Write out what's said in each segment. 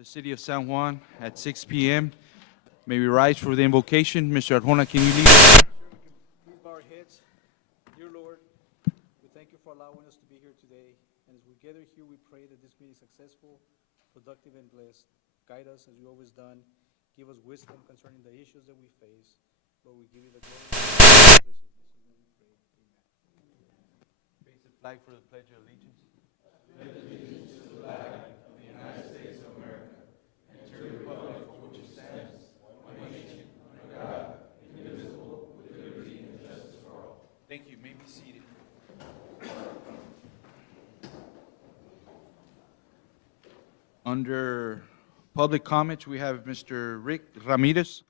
the city of San Juan at 6 p.m. May we rise for the invocation. Mr. Arjona, can you lead? Please bow our heads. Dear Lord, we thank you for allowing us to be here today. And as we gather here, we pray that this meeting is successful, productive, and blessed. Guide us as you always done. Give us wisdom concerning the issues that we face. Lord, we give you the glory. In Jesus' name we pray. Amen. Raise the flag for the Pledge of Allegiance. Thank you. You may be seated. Under public comments, we have Mr. Rick Ramirez.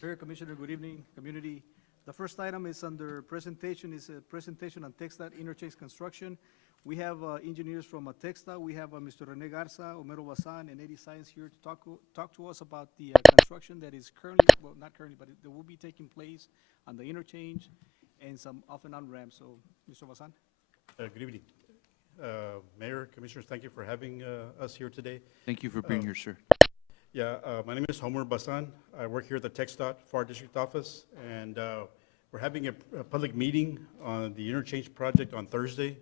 Mayor, Commissioner, good evening, community. The first item is under presentation, is a presentation on TxDOT interchange construction. We have engineers from TxDOT. We have Mr. Rene Garza, Homero Bazan, and Eddie Science here to talk to us about the construction that is currently, well, not currently, but that will be taking place on the interchange and some off and on ramps. So, Mr. Bazan. Good evening. Mayor, Commissioners, thank you for having us here today. Thank you for being here, sir. Yeah, my name is Homer Basan. I work here at the TxDOT FAR District Office, and we're having a public meeting on the interchange project on Thursday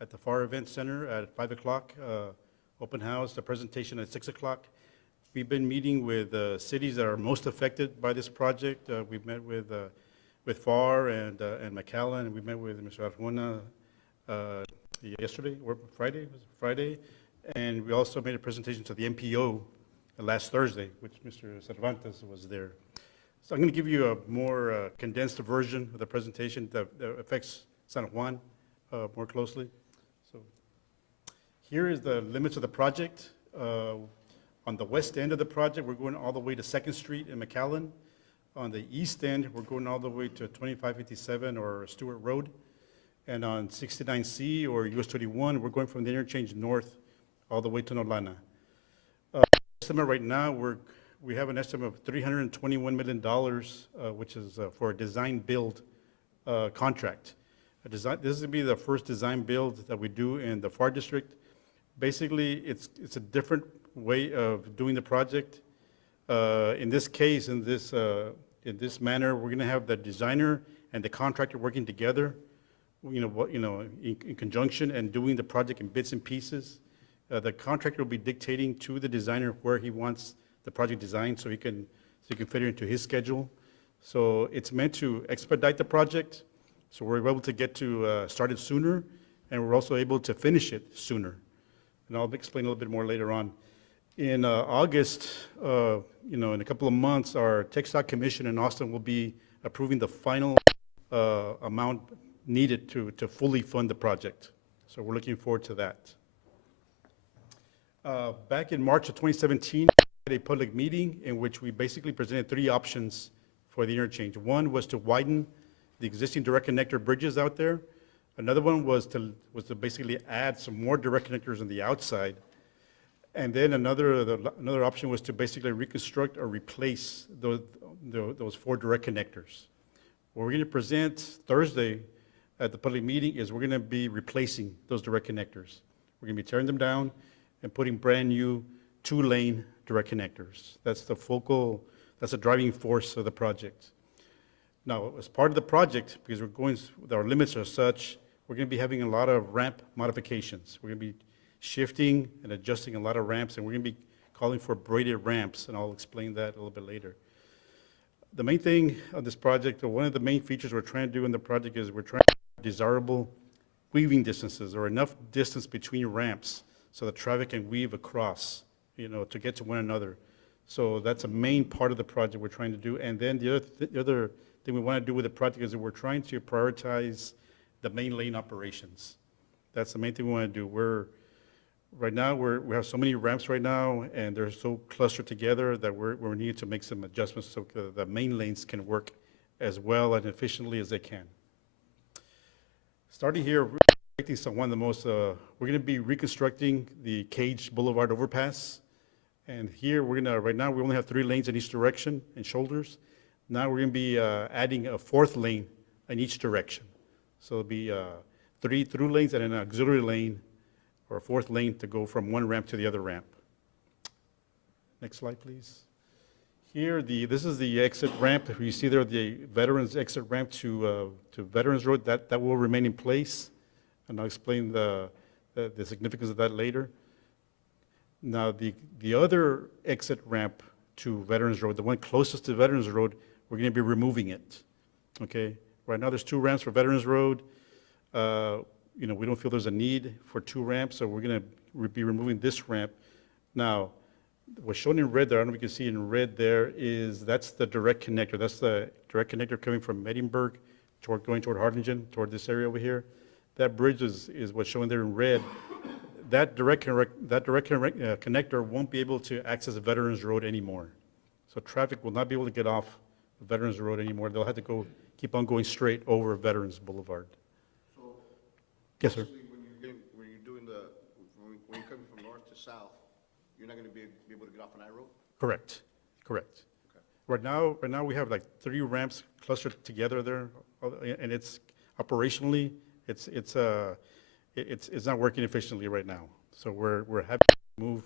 at the FAR Event Center at 5 o'clock. Open house, the presentation at 6 o'clock. We've been meeting with cities that are most affected by this project. We've met with FAR and McAllen, and we met with Mr. Arjona yesterday, or Friday, was it Friday? And we also made a presentation to the MPO last Thursday, which Mr. Cervantes was there. So I'm going to give you a more condensed version of the presentation that affects San Juan more closely. So here is the limits of the project. On the west end of the project, we're going all the way to Second Street in McAllen. On the east end, we're going all the way to 2557 or Stewart Road. And on 69C or US 31, we're going from the interchange north all the way to Nolana. Estimate right now, we have an estimate of $321 million, which is for a design build contract. This is going to be the first design build that we do in the FAR district. Basically, it's a different way of doing the project. In this case, in this manner, we're going to have the designer and the contractor working together, in conjunction and doing the project in bits and pieces. The contractor will be dictating to the designer where he wants the project designed so he can fit it into his schedule. So it's meant to expedite the project, so we're able to get to start it sooner, and we're also able to finish it sooner. And I'll explain a little bit more later on. In August, in a couple of months, our TxDOT Commission in Austin will be approving the final amount needed to fully fund the project. So we're looking forward to that. Back in March of 2017, we had a public meeting in which we basically presented 3 options for the interchange. One was to widen the existing direct connector bridges out there. Another one was to basically add some more direct connectors on the outside. And then another option was to basically reconstruct or replace those 4 direct connectors. What we're going to present Thursday at the public meeting is we're going to be replacing those direct connectors. We're going to be tearing them down and putting brand new 2-lane direct connectors. That's the driving force of the project. Now, as part of the project, because our limits are such, we're going to be having a lot of ramp modifications. We're going to be shifting and adjusting a lot of ramps, and we're going to be calling for braided ramps, and I'll explain that a little bit later. The main thing of this project, or one of the main features we're trying to do in the project, is we're trying to have desirable weaving distances, or enough distance between ramps so the traffic can weave across, to get to one another. So that's a main part of the project we're trying to do. And then the other thing we want to do with the project is that we're trying to prioritize the main lane operations. That's the main thing we want to do. Right now, we have so many ramps right now, and they're so clustered together that we're needing to make some adjustments so the main lanes can work as well and efficiently as they can. Starting here, we're going to be reconstructing the Cage Boulevard overpass. And here, right now, we only have 3 lanes in each direction and shoulders. Now we're going to be adding a 4th lane in each direction. So it'll be 3 through lanes and an auxiliary lane, or a 4th lane to go from one ramp to the other ramp. Next slide, please. Here, this is the exit ramp. You see there the Veterans exit ramp to Veterans Road. That will remain in place, and I'll explain the significance of that later. Now, the other exit ramp to Veterans Road, the one closest to Veterans Road, we're going to be removing it. Okay. Right now, there's 2 ramps for Veterans Road. We don't feel there's a need for 2 ramps, so we're going to be removing this ramp. Now, what's shown in red there, I don't know if you can see in red there, that's the direct connector. That's the direct connector coming from Edinburgh going toward Harlingen, toward this area over here. That bridge is what's shown there in red. That direct connector won't be able to access Veterans Road anymore. So traffic will not be able to get off Veterans Road anymore. They'll have to keep on going straight over Veterans Boulevard. So, yes, sir. when you're coming from north to south, you're not going to be able to get off on that road? Correct. Okay. Right now we have like 3 ramps clustered together there, and it's operationally, it's not working efficiently right now. So we're having to move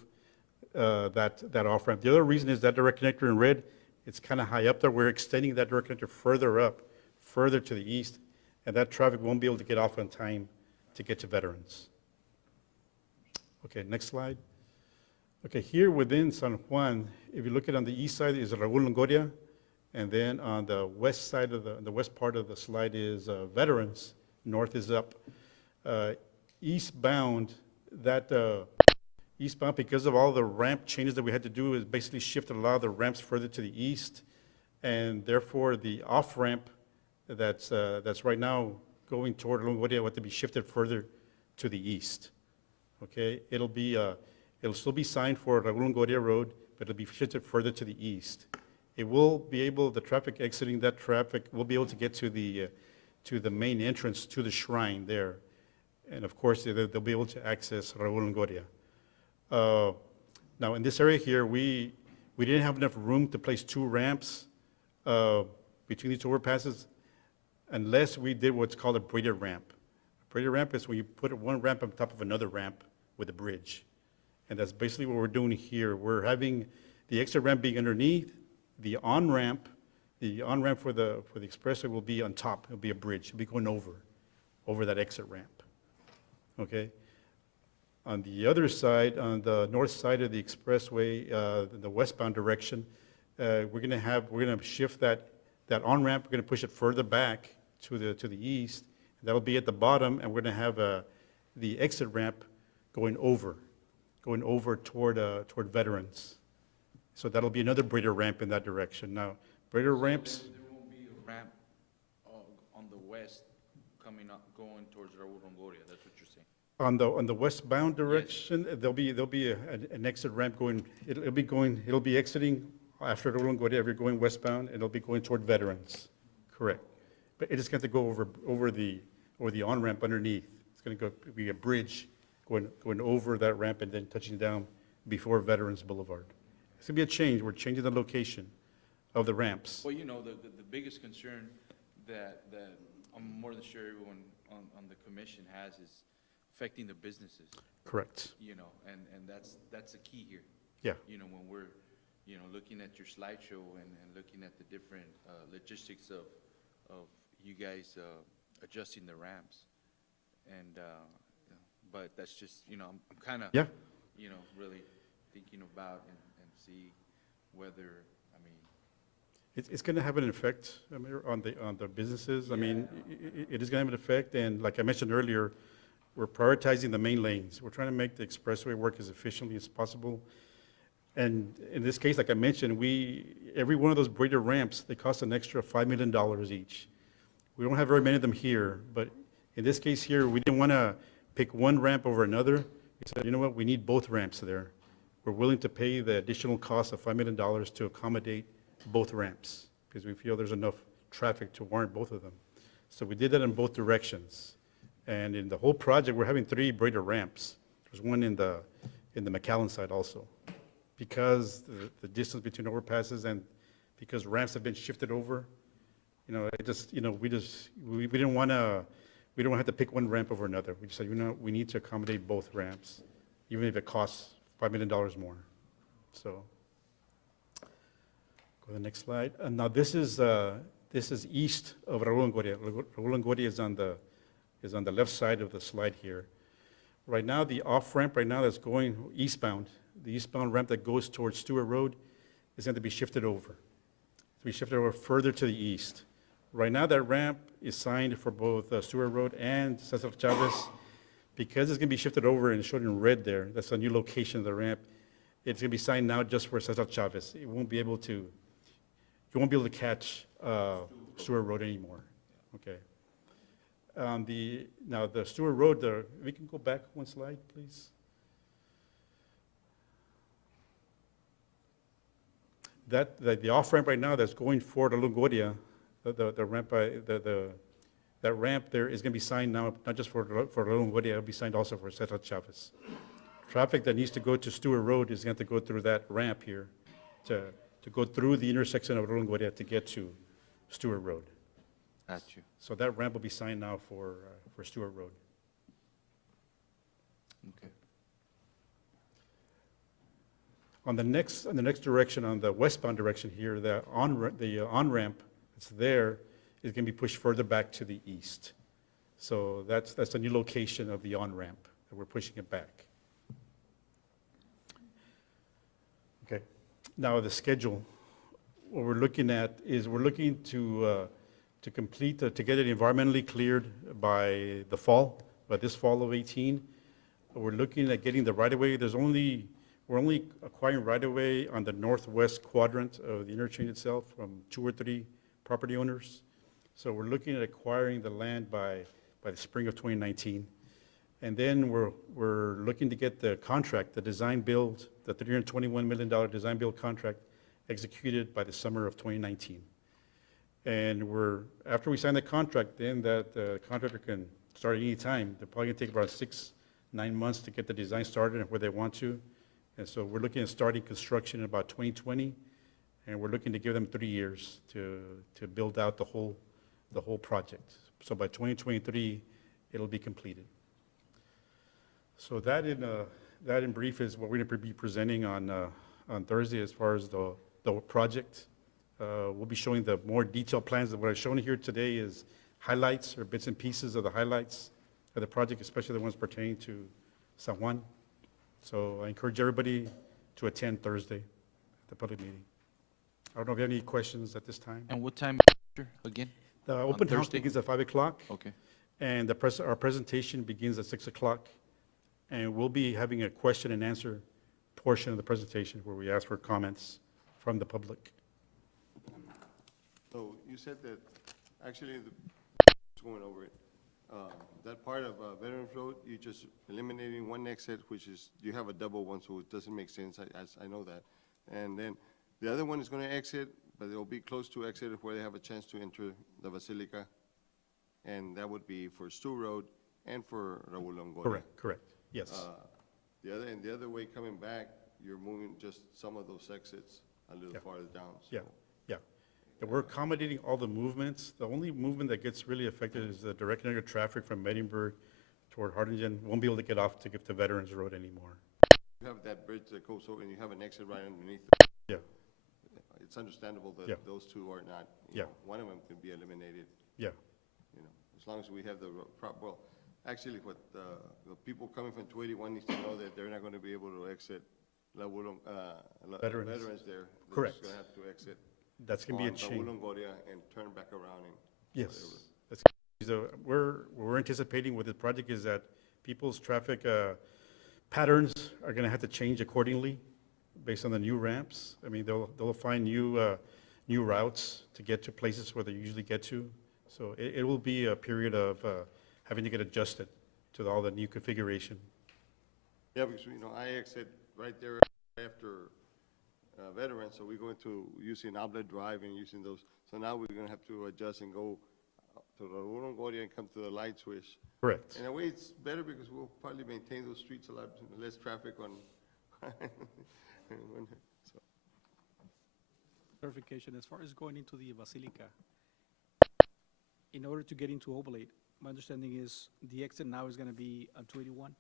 that off ramp. The other reason is that direct connector in red, it's kind of high up there. We're extending that direct connector further to the east, and that traffic won't be able to get off on time to get to Veterans. Okay, next slide. Okay, here within San Juan, if you look at on the east side is Raul Longoria, and then on the west side the west part of the slide is Veterans. North is up. Eastbound, because of all the ramp changes that we had to do, is basically shifted a lot of the ramps further to the east, and therefore the off ramp that's right now going toward Longoria will have to be shifted further to the east. Okay, it'll be It'll still be signed for Raul Longoria Road, but it'll be shifted further to the east. It will be able, the traffic exiting that traffic will be able to get to the main entrance to the shrine there. And of course, they'll be able to access Raul Longoria. Now, in this area here, we didn't have enough room to place 2 ramps between these 2 overpasses unless we did what's called a braided ramp. A braided ramp is when you put one ramp on top of another ramp with a bridge. And that's basically what we're doing here. We're having the exit ramp being underneath, the on-ramp for the expressway will be on top. It'll be a bridge. It'll be going over that exit ramp. Okay? On the other side, on the north side of the expressway, the westbound direction, we're gonna shift that on-ramp, we're gonna push it further back to the east. That'll be at the bottom, and we're gonna have the exit ramp going over toward veterans. So that'll be another braided ramp in that direction. Now, braided ramps, There won't be a ramp on the west coming up, going towards Raul Longoria, that's what you're saying? on the westbound direction, there'll be an exit ramp going, it'll be exiting after the Longoria, if you're going westbound, and it'll be going toward veterans, correct. But it is going to go over the on-ramp underneath. It's going to be a bridge going over that ramp and then touching down before Veterans Boulevard. It's going to be a change. We're changing the location of the ramps. Well, you know, the biggest concern that I'm more than sure everyone on the commission has is affecting the businesses, Correct. you know, and that's the key here. Yeah. You know, when we're, you know, looking at your slideshow and looking at the different logistics of you guys adjusting the ramps. And, but that's just, you know, I'm kind of, Yeah. you know, really thinking about and see whether, I mean, It's going to have an effect, Mayor, on the businesses. I mean, it is going to have an effect, and like I mentioned earlier, we're prioritizing the main lanes. We're trying to make the expressway work as efficiently as possible. And in this case, like I mentioned, every one of those braided ramps, they cost an extra $5 million each. We don't have very many of them here, but in this case here, we didn't want to pick one ramp over another. We said, you know what, we need both ramps there. We're willing to pay the additional cost of $5 million to accommodate both ramps, because we feel there's enough traffic to warrant both of them. So we did that in both directions. And in the whole project, we're having 3 braided ramps. There's one in the McAllen side also. Because the distance between overpasses and because ramps have been shifted over, you know, we didn't want to, we don't have to pick one ramp over another. We just said, you know, we need to accommodate both ramps, even if it costs $5 million more. So, go to the next slide. And now this is east of Raul Longoria. Raul Longoria is on the left side of the slide here. Right now, the off-ramp right now that's going eastbound, the eastbound ramp that goes towards Stewart Road is going to be shifted over. To be shifted over further to the east. Right now, that ramp is signed for both Stewart Road and Cesar Chavez. Because it's going to be shifted over and shown in red there, that's a new location of the ramp, it's going to be signed now just for Cesar Chavez. You won't be able to catch Stewart Road anymore, okay? Now the Stewart Road, we can go back one slide, please. The off-ramp right now that's going for the Longoria, the ramp that ramp there is going to be signed now, not just for Longoria, it'll be signed also for Cesar Chavez. Traffic that needs to go to Stewart Road is going to go through that ramp here to go through the intersection of Longoria to get to Stewart Road. got you. So that ramp will be signed now for Stewart Road. Okay. On the next direction, on the westbound direction here, the on-ramp that's there is going to be pushed further back to the east. So that's a new location of the on-ramp, and we're pushing it back. Okay. Now the schedule, what we're looking at is we're looking to get it environmentally cleared by the fall, by this fall of 18. We're looking at getting the right-of-way. We're only acquiring right-of-way on the northwest quadrant of the interchange itself from 2 or 3 property owners. So we're looking at acquiring the land by the spring of 2019. And then we're looking to get the contract, the design build, the $321 million design build contract executed by the summer of 2019. And after we sign the contract, then that contractor can start any time. They're probably gonna take about 6-9 months to get the design started and where they want to. And so we're looking at starting construction in about 2020, and we're looking to give them 3 years to build out the whole project. So by 2023, it'll be completed. So that in brief is what we're going to be presenting on Thursday as far as the project. We'll be showing the more detailed plans. What I've shown here today is highlights or bits and pieces of the highlights of the project, especially the ones pertaining to San Juan. So I encourage everybody to attend Thursday at the public meeting. I don't know if you have any questions at this time. And what time, again? The open house Thursday? begins at 5 o'clock. Okay. And our presentation begins at 6 o'clock. And we'll be having a question and answer portion of the presentation where we ask for comments from the public. So you said that, actually, going over it, that part of Veterans Road, you're just eliminating one exit, which is, you have a double one, so it doesn't make sense, I know that. And then the other one is gonna exit, but it'll be close to exit where they have a chance to enter the Basilica. And that would be for Stu Road and for Raul Longoria. Correct, yes. The other way coming back, you're moving just some of those exits a little Yeah. farther down. So Yeah. And we're accommodating all the movements. The only movement that gets really affected is the direct negative traffic from Medinburg toward Harlingen. Won't be able to get off to get to Veterans Road anymore. You have that bridge that goes over, and you have an exit right underneath. Yeah, It's understandable Yeah. that those two are not, Yeah. one of them can be eliminated, yeah, as long as we have the well, actually, what the people coming from 281 needs to know that they're not gonna be able to exit Veterans. Veterans there. Correct. They're just gonna have to exit that's gonna be a on change. Raul Longoria and turn back around and Yes. That's, so what we're anticipating with this project is that people's traffic patterns are gonna have to change accordingly based on the new ramps. I mean, they'll find new routes to get to places where they usually get to. So it will be a period of having to get adjusted to all the new configuration. Yeah, because, I exit right there after Veterans, so we're going to using Outlet Drive and using those. So now we're gonna have to adjust and go to Raul Longoria and come to the light switch. Correct. In a way, it's better because we'll probably maintain those streets a lot, less traffic on. So, Clarification, as far as going into the Basilica, in order to get into Oblate, my understanding is the exit now is gonna be on 281?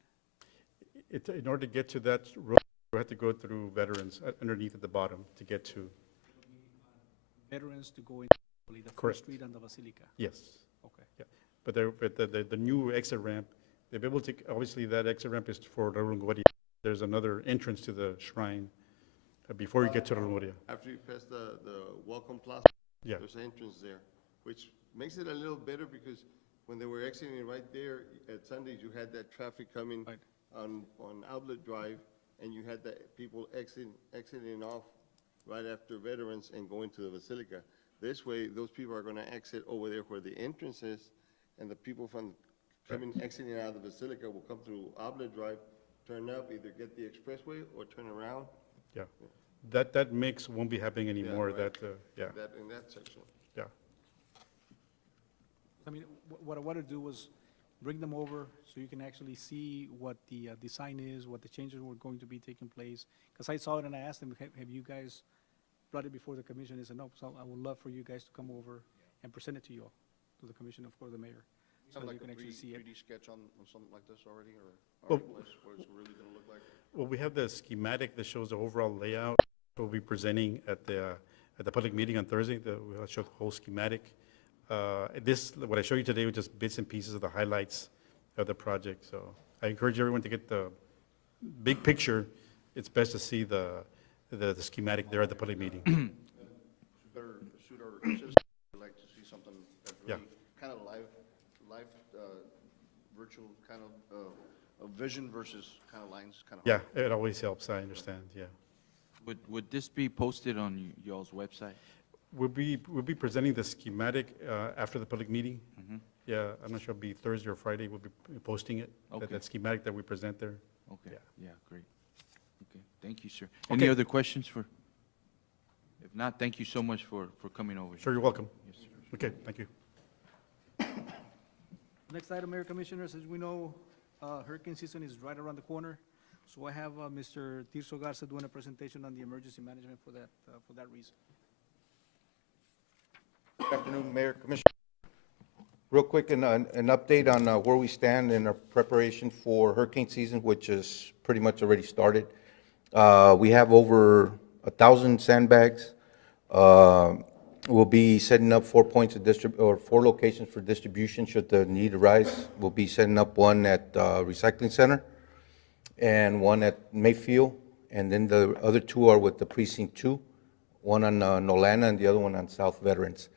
In order to get to that road, we have to go through Veterans underneath at the bottom to get to, Veterans to go into Oblate, the Correct. first street on the Basilica? yes. Okay. But the new exit ramp, they'll be able to, obviously that exit ramp is for Raul Longoria. There's another entrance to the shrine before you get to Raul Longoria. after you pass the Welcome Plaza, Yeah, there's an entrance there, which makes it a little better because when they were exiting right there at Sundays, you had that traffic coming Right. on Outlet Drive, and you had the people exiting off right after Veterans and going to the Basilica. This way, those people are gonna exit over there where the entrance is, and the people from exiting out of the Basilica will come through Outlet Drive, turn up, either get the expressway or turn around, yeah. That mix won't be happening anymore, right. yeah, in that section. yeah. I mean, what I wanted to do was bring them over so you can actually see what the design is, what the changes were going to be taking place. Because I saw it and I asked them, have you guys brought it before the commission? They said, no, so I would love for you guys to come over and present it to you all, to the commission, of course, the mayor. So Have that like you a can actually see it. 3D sketch on something like this already, or Well- what it's really gonna look like? Well, we have the schematic that shows the overall layout. We'll be presenting at the public meeting on Thursday. We'll show the whole schematic. What I show you today was just bits and pieces of the highlights of the project. So I encourage everyone to get the big picture. It's best to see the schematic there at the public meeting. Better suit our citizens, I'd like to see something that's Yeah. really kind of live, virtual kind of, a vision versus kind of lines, kind of. Yeah, it always helps, I understand, yeah. Would this be posted on y'all's website? We'll be presenting the schematic after the public meeting, Yeah, I'm not sure, it'll be Thursday or Friday, we'll be posting it, Okay. that schematic that we present there. Okay, Yeah. yeah, great. Okay, thank you, sir. Any Okay. other questions for? If not, thank you so much for coming over. Sure, you're welcome. Yes, sir. Okay, thank you. Next item, Mayor Commissioners, as we know, hurricane season is right around the corner. So I have Mr. Tirso Garza doing a presentation on the emergency management for that reason. Good afternoon, Mayor, Commissioner. Real quick, an update on where we stand in our preparation for hurricane season, which is pretty much already started. We have over 1,000 sandbags. We'll be setting up 4 points of or 4 locations for distribution should the need arise. We'll be setting up one at Recycling Center and one at Mayfield, and then the other 2 are with the Precinct 2, one on Nolana and the other one on South Veterans.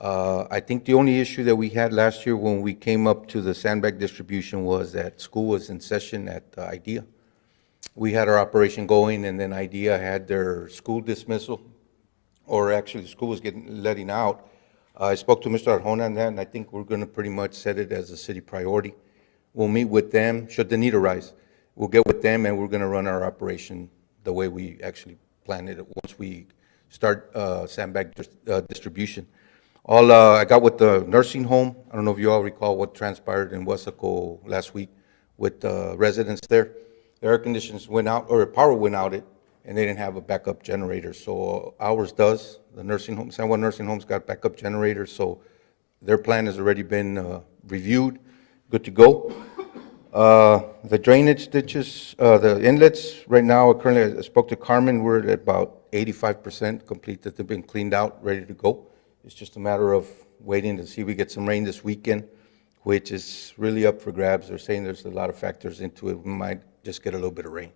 I think the only issue that we had last year when we came up to the sandbag distribution was that school was in session at IDEA. We had our operation going, and then IDEA had their school dismissal, or actually the school was letting out. I spoke to Mr. Arjona on that, and I think we're going to pretty much set it as a city priority. We'll meet with them, should the need arise. We'll get with them, and we're going to run our operation the way we actually planned it once we start sandbag distribution. I got with the nursing home. I don't know if you all recall what transpired in Wesco last week with the residents there. The air conditions went out, or power went out, and they didn't have a backup generator. So ours does. The nursing home, San Juan Nursing Home's got backup generators, so their plan has already been reviewed, good to go. The drainage ditches, the inlets, right now, currently, I spoke to Carmen, we're at about 85% complete, that they've been cleaned out, ready to go. It's just a matter of waiting to see if we get some rain this weekend, which is really up for grabs. They're saying there's a lot of factors into it. We might just get a little bit of rain.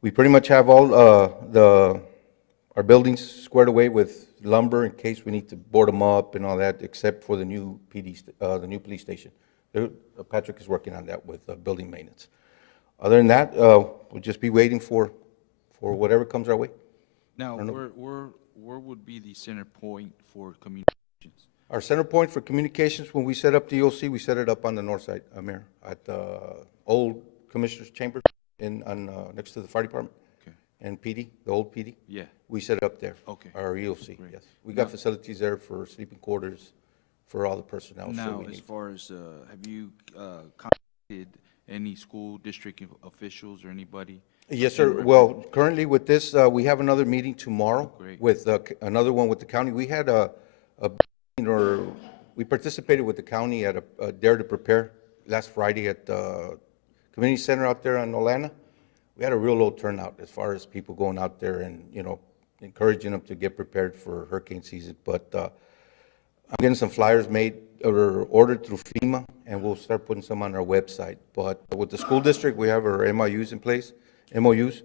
We pretty much have all our buildings squared away with lumber in case we need to board them up and all that, except for the new the new police station. Patrick is working on that with building maintenance. Other than that, we'll just be waiting for whatever comes our way. Now, I don't know. where would be the center point for communications? Our center point for communications, when we set up the OC, we set it up on the north side, Mayor, at the old Commissioner's Chamber next to the fire department. Okay. And PD, the old PD. Yeah, We set it up there. Okay. Our EOC, Great. yes. We got Now- facilities there for sleeping quarters for all the personnel. should now, we as need. far as, have you contacted any school district officials or anybody? Yes, sir. Well, currently with this, we have another meeting tomorrow. Great. With another one with the county. We had we participated with the county at a Dare to Prepare last Friday at the community center out there on Nolana. We had a real low turnout as far as people going out there and, encouraging them to get prepared for hurricane season. But I'm getting some flyers made or ordered through FEMA, and we'll start putting some on our website. But with the school district, we have our MOUs in place, MOUs.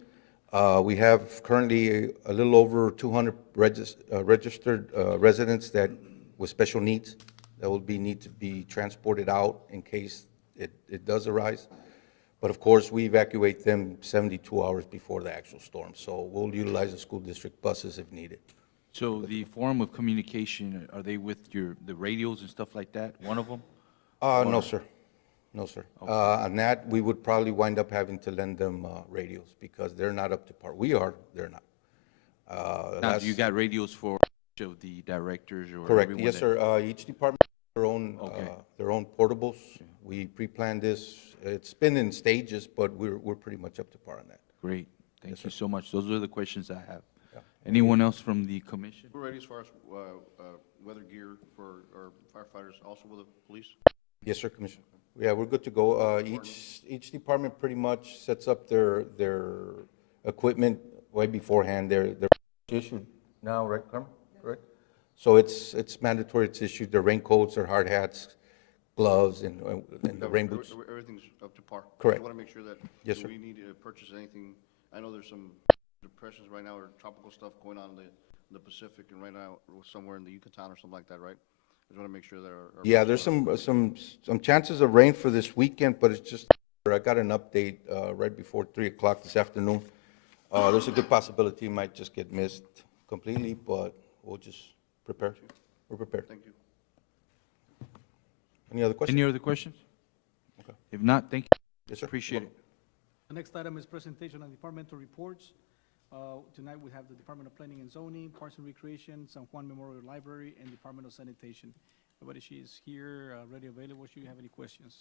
We have currently a little over 200 registered residents that with special needs that will need to be transported out in case it does arise. But of course, we evacuate them 72 hours before the actual storm. So we'll utilize the school district buses if needed. So the form of communication, are they with the radios and stuff like that, one of them? No, sir. No, sir. On that, we would probably wind up having to lend them radios because they're not up to par. We are, they're not. Now, do you got radios for each of the directors or Correct, everyone yes, that- sir. Each department has Okay. their own portables. We pre-planned this. It's been in stages, but we're pretty much up to par on that. Great, thank Yes, you sir. so much. Those are the questions I have. Yeah. Anyone else from the commission? Uh, We're ready as far as weather gear for our firefighters, also with the police? Yes, sir, Commissioner. Yeah, we're good to go. Each department pretty much sets up their equipment way beforehand. They're issued now, right, Carmen? Correct? So it's mandatory, it's issued, their raincoats, their hard hats, gloves, and the rain boots. Everything's up to par? Correct. I want to make sure that Yes, if sir. we need to purchase anything, I know there's some depressions right now or tropical stuff going on in the Pacific and right now somewhere in the Yucatan or something like that, right? I just want to make sure that our. Yeah, there's some chances of rain for this weekend, but it's just, I got an update right before 3 o'clock this afternoon. There's a good possibility it might just get missed completely, but we'll just prepare. We're prepared. Thank you. Any other questions? Any other questions? Okay. If not, thank you. Yes, sir. Appreciate it. The next item is presentation on departmental reports. Tonight, we have the Department of Planning and Zoning, Parks and Recreation, San Juan Memorial Library, and Department of Sanitation. Everybody, she is here, ready, available. Should you have any questions?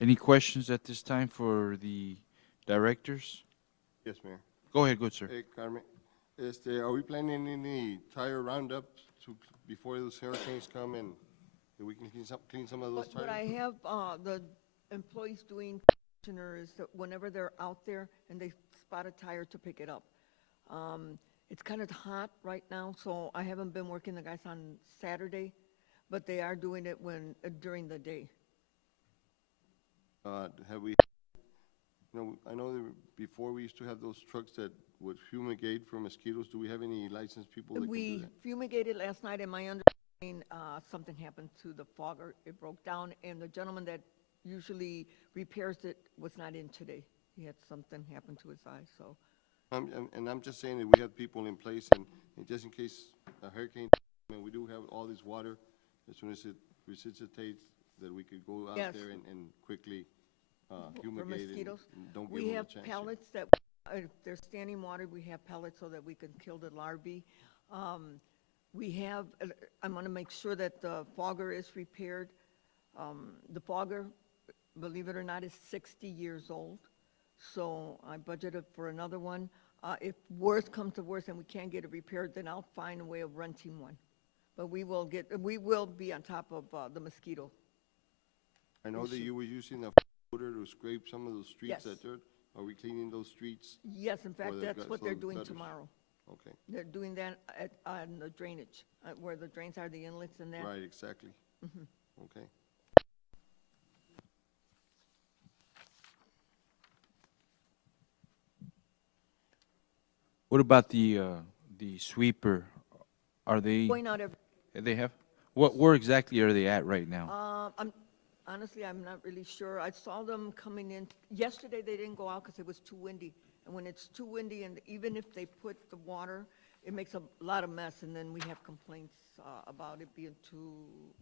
Any questions at this time for the directors? Yes, Mayor. Go ahead, good sir. Hey, Carmen, are we planning any tire roundups before those hurricanes come and that we can clean some of those But I tires? have, the employees doing is that whenever they're out there and they spot a tire to pick it up. It's kind of hot right now, so I haven't been working the guys on Saturday, but they are doing it during the day. Have we, I know that before we used to have those trucks that would fumigate for mosquitoes. Do we have any licensed people that can do We that? fumigated last night, and my understanding, something happened to the fogger. It broke down, and the gentleman that usually repairs it was not in today. He had something happen to his eye, so. And I'm just saying that we have people in place and just in case a hurricane, and we do have all this water, as soon as it resuscitates, that we could go out Yes. there and quickly For fumigate mosquitoes? and don't give We them a have chance. pellets that, if there's standing water, we have pellets so that we can kill the larvae. We have, I'm gonna make sure that the fogger is repaired. The fogger, believe it or not, is 60 years old, so I budgeted for another one. If worse comes to worse and we can't get it repaired, then I'll find a way of renting one. But we will be on top of the mosquito. I know that issue. you were using a water to scrape some of those streets, Yes. that dirt. Are we cleaning those streets? Yes, in fact, the that's what they're doing gutters. tomorrow. Okay, They're doing that on the drainage, where the drains are, the inlets and that. right, exactly. Okay. What about the sweeper? Are they, Going out every, they have, where exactly are they at right now? honestly, I'm not really sure. I saw them coming in, yesterday they didn't go out because it was too windy. And when it's too windy, and even if they put the water, it makes a lot of mess, and then we have complaints about it being too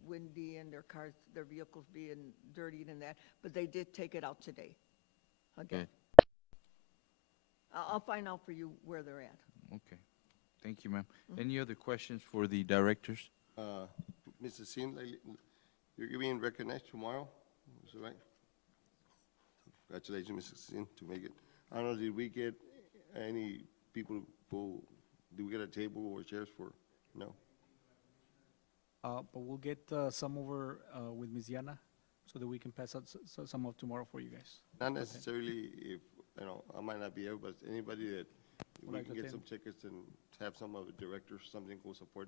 windy and their cars, their vehicles being dirtied and that, but they did take it out today, again. Okay. I'll find out for you where they're at. Okay, thank you, ma'am. Any other questions for the directors? Mrs. Sin, you're being recognized tomorrow, is that right? Congratulations, Mrs. Sin, to make it. I don't know, did we get any people did we get a table or chairs for, no? But we'll get some over with Ms. Yana so that we can pass out some of tomorrow for you guys. Not necessarily if, I might not be able, but anybody that Would we like can to get some attend? tickets and have some of the directors, something go support,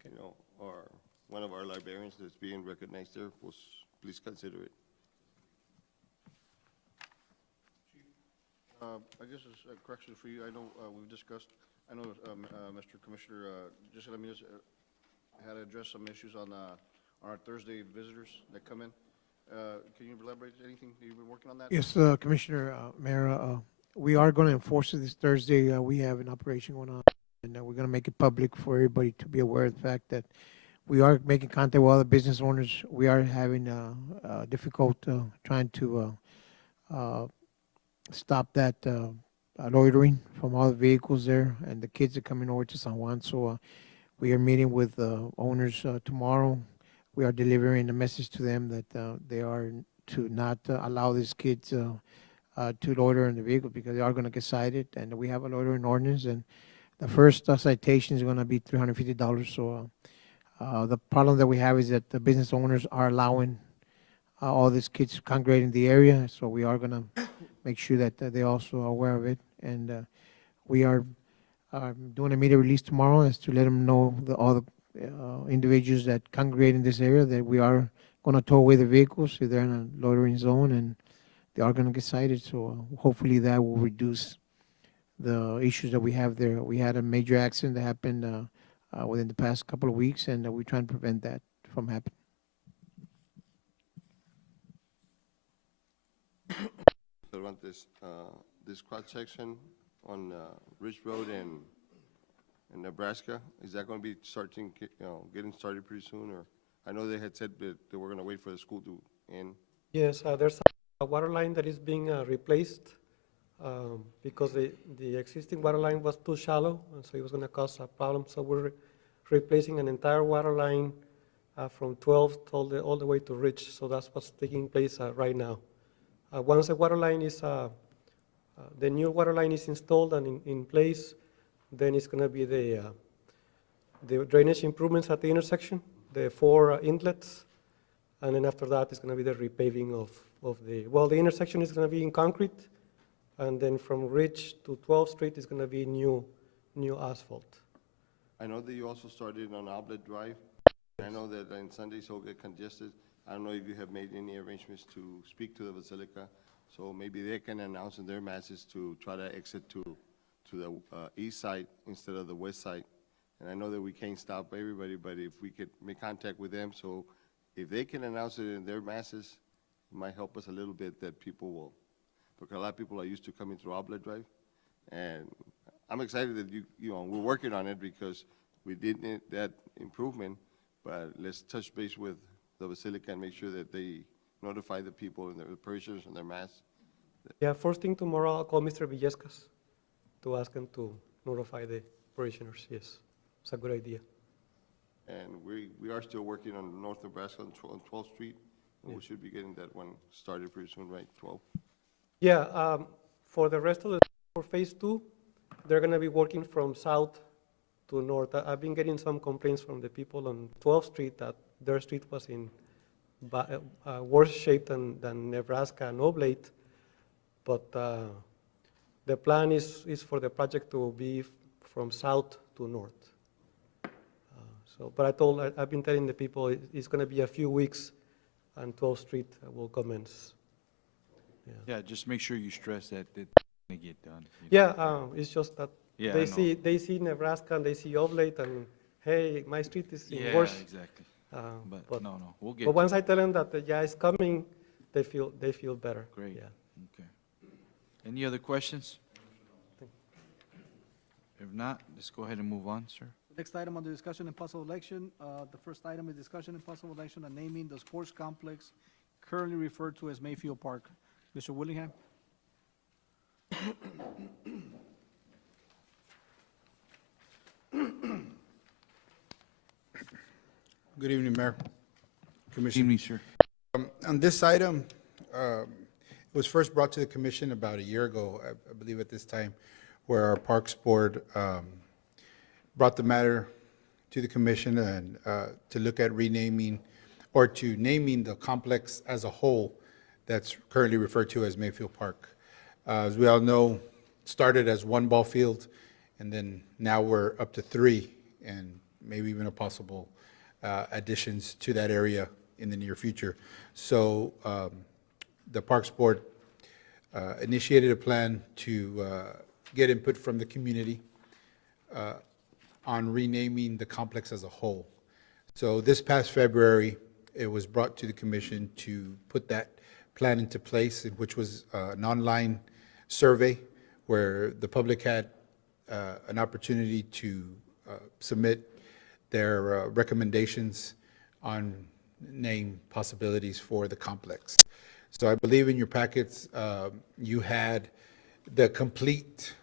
Okay. or one of our librarians that's being recognized there, please consider it. I guess it's a correction for you. I know we've discussed, I know Mr. Commissioner, just let me just, had to address some issues on our Thursday visitors that come in. Can you elaborate anything? You've been working on that? Yes, Commissioner, Mayor, we are going to enforce it this Thursday. We have an operation going on, and we're going to make it public for everybody to be aware of the fact that we are making contact with other business owners. We are having difficult trying to stop that loitering from all the vehicles there, and the kids are coming over to San Juan. So we are meeting with owners tomorrow. We are delivering a message to them that they are to not allow these kids to loiter in the vehicle because they are going to get cited, and we have a loitering ordinance, and the first citation is going to be $350. So the problem that we have is that the business owners are allowing all these kids to congregate in the area, so we are going to make sure that they also are aware of it, and we are doing a media release tomorrow as to let them know all the individuals that congregate in this area that we are going to tow away the vehicles if they're in a loitering zone, and they are going to get cited. So hopefully that will reduce the issues that we have there. We had a major accident that happened within the past couple of weeks, and we're trying to prevent that from happening. about this. This cross section on Ridge Road and Nebraska, is that going to be getting started pretty soon? Or I know they had said that they were going to wait for the school to end. Yes, there's a water line that is being replaced because the existing water line was too shallow, and so it was going to cause a problem. So we're replacing an entire water line from 12th all the way to Ridge. So that's what's taking place right now. Once the water line is, the new water line is installed and in place, then it's going to be the drainage improvements at the intersection, the 4 inlets. And then after that, it's going to be the repaving of the intersection is going to be in concrete. And then from Ridge to 12th Street is going to be new asphalt. I know that you also started on Outlet Drive. I know that on Sundays it'll get congested. I don't know if you have made any arrangements to speak to the Basilica, so maybe they can announce in their masses to try to exit to the east side instead of the west side. And I know that we can't stop everybody, but if we could make contact with them, so if they can announce it in their masses, it might help us a little bit that people will, because a lot of people are used to coming through Outlet Drive. And I'm excited that we're working on it because we did need that improvement, but let's touch base with the Basilica and make sure that they notify the people and the parishioners and their mass. Yeah, first thing tomorrow, I'll call Mr. Villescas to ask him to notify the parishioners. Yes, it's a good idea. And we are still working on North Nebraska on 12th Street, and we should be getting that one started pretty soon, right, 12? Yeah, for the rest of for phase 2, they're going to be working from south to north. I've been getting some complaints from the people on 12th Street that their street was in worse shape than Nebraska and Oblate, but the plan is for the project to be from south to north. But I've been telling the people it's going to be a few weeks, and 12th Street will commence. Yeah, just make sure you stress that it's going to get done. It's just that Yeah, they see Nebraska and they see Oblate, and hey, my street is in Yeah, worse. exactly. But No, we'll get But to once it. I tell them that it's coming, they feel better. Great. Yeah. Okay. Any other questions? If not, let's go ahead and move on, sir. Next item on the discussion and possible election, the first item is discussion and possible election on naming the sports complex currently referred to as Mayfield Park. Mr. Willingham? Good evening, Mayor, Good Commissioner. evening, sir. On this item, it was first brought to the commission about a year ago, I believe at this time, where our Parks Board brought the matter to the commission and to look at renaming or to naming the complex as a whole that's currently referred to as Mayfield Park. As we all know, it started as one ball field, and then now we're up to 3, and maybe even a possible additions to that area in the near future. So the Parks Board initiated a plan to get input from the community on renaming the complex as a whole. So this past February, it was brought to the commission to put that plan into place, which was an online survey where the public had an opportunity to submit their recommendations on name possibilities for the complex. So I believe in your packets, you had the complete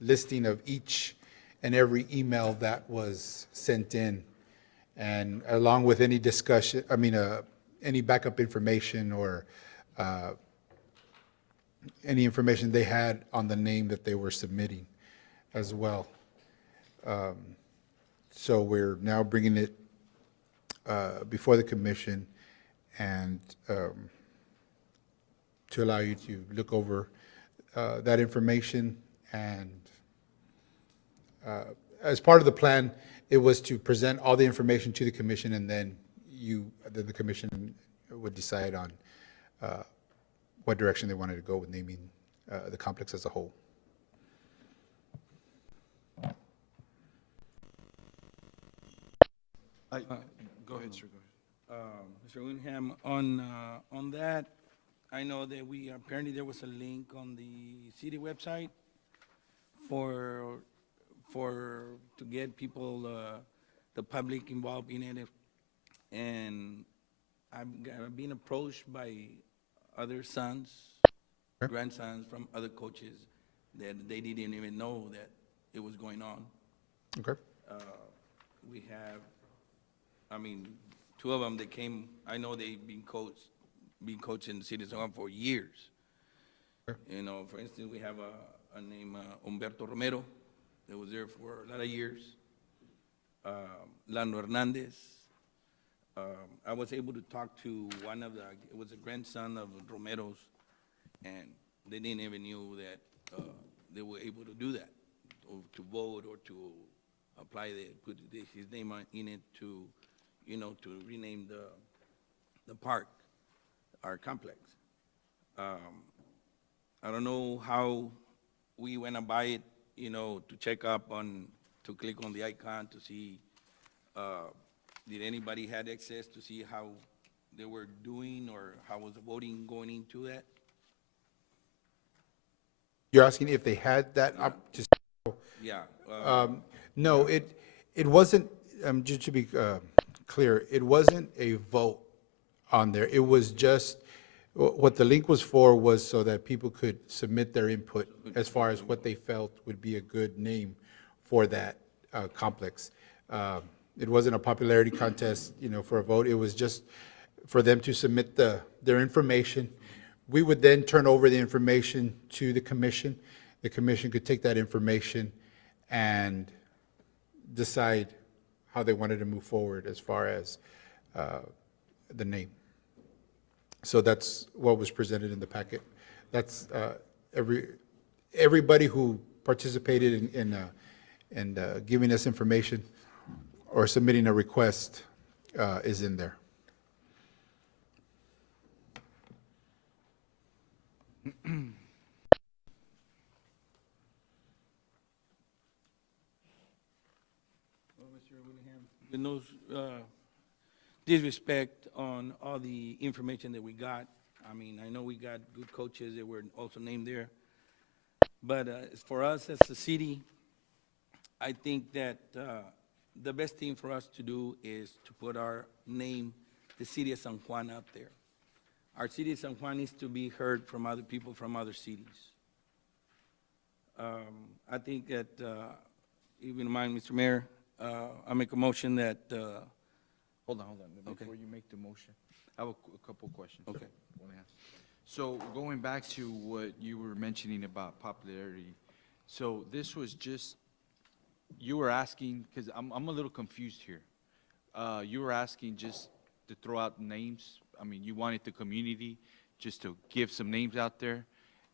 listing of each and every email that was sent in, and along with any discussion, any backup information or any information they had on the name that they were submitting as well. So we're now bringing it before the commission and to allow you to look over that information. And as part of the plan, it was to present all the information to the commission, and then the commission would decide on what direction they wanted to go with naming the complex as a whole. Go ahead, sir, go ahead. Mr. Willingham, on that, I know that apparently there was a link on the city website for, to get people, the public involved in it. And I've been approached by other sons, Okay. grandsons from other coaches that they didn't even know that it was going on. Okay. We have, I mean, two of them that came, I know they've been coaching the city of San Juan for years. Okay. You know, for instance, we have a name, Humberto Romero, that was there for a lot of years. Lando Hernandez. I was able to talk to one of it was a grandson of Romero's, and they didn't even knew that they were able to do that, or to vote or to apply put his name in it to, you know, to rename the park, our complex. I don't know how we went about it, you know, to check up on, to click on the icon to see, did anybody had access to see how they were doing or how was the voting going into that? You're asking if they had that Yeah. No, it wasn't, just to be clear, it wasn't a vote on there. It was just, what the link was for was so that people could submit their input as far as what they felt would be a good name for that complex. It wasn't a popularity contest, you know, for a vote. It was just for them to submit their information. We would then turn over the information to the commission. The commission could take that information and decide how they wanted to move forward as far as the name. So that's what was presented in the packet. That's everybody who participated in giving us information or submitting a request is in there. With no disrespect on all the information that we got. I mean, I know we got good coaches that were also named there. But for us as a city, I think that the best thing for us to do is to put our name, the city of San Juan, up there. Our city of San Juan needs to be heard from other people from other cities. I think that, if you don't mind, Mr. Mayor, I make a motion that, Hold on. Okay. Before you make the motion, I have a couple questions. Okay. One and a half. So going back to what you were mentioning about popularity, so this was just, you were asking, because I'm a little confused here. You were asking just to throw out names. I mean, you wanted the community just to give some names out there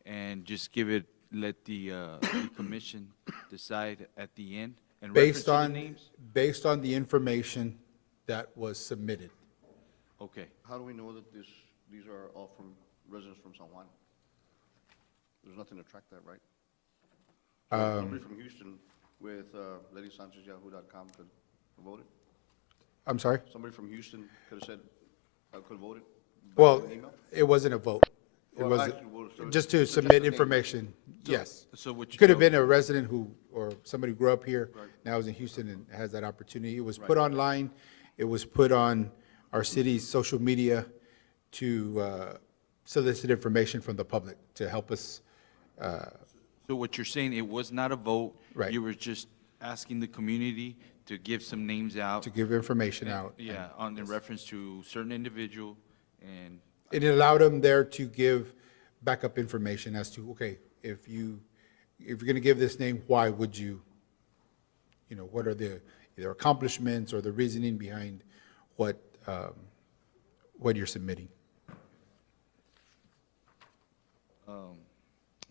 and just let the commission decide at the end and reference to the names? Based on the information that was submitted. Okay. How do we know that these are all from residents from San Juan? There's nothing to track that, right? Somebody from Houston with LedySanchezYahoo.com could vote it? I'm sorry? Somebody from Houston could have said, could vote it? Well, by an email? it wasn't a vote. It Well, was actually, well, so- just to so submit just a name. information, yes. So what you Could have told- been a resident or somebody who grew up here, Right. now is in Houston and has that opportunity. It was Right. put online, it was put on our city's social media to solicit information from the public, to help us. So what you're saying, it was not a vote? Right. You were just asking the community to give some names out? to give information out. Yeah, in reference to certain individual, and, It allowed them there to give backup information as to, okay, if you're going to give this name, why would you, what are the either accomplishments or the reasoning behind what you're submitting?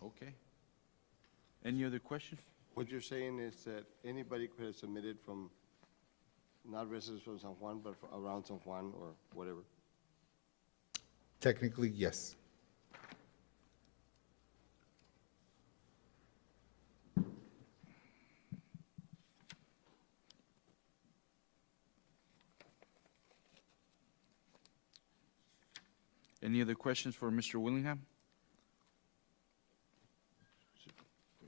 okay. Any other questions? What you're saying is that anybody could have submitted from, not residents from San Juan, but from around San Juan or whatever? Technically, yes. Any other questions for Mr. Willingham?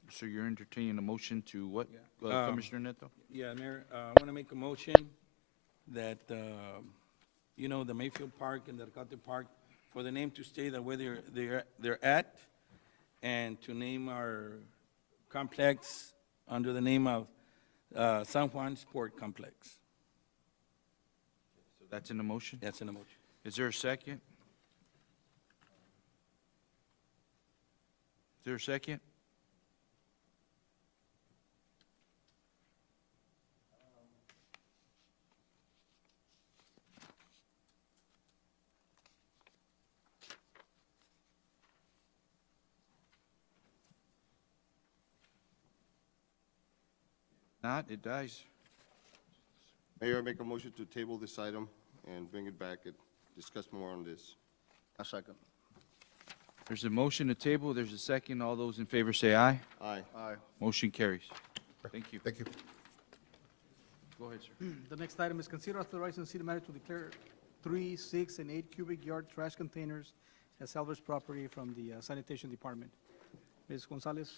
So you're entertaining a motion to what, Yeah. Commissioner Neto? Yeah, Mayor, I want to make a motion that, you know, the Mayfield Park and the Arcate Park, for the name to stay the way they're at, and to name our complex under the name of San Juan Sport Complex. So that's in the motion? That's in the motion. Is there a second? Is there a second? Not, it dies. Mayor, I make a motion to table this item and bring it back and discuss more on this. A second. There's a motion to table, there's a second. All those in favor say aye. Aye. Aye. Motion carries. Thank you. Thank you. Go ahead, sir. The next item is consider authorizing the city manager to declare 3, 6, and 8 cubic yard trash containers as salvage property from the sanitation department. Ms. Gonzalez?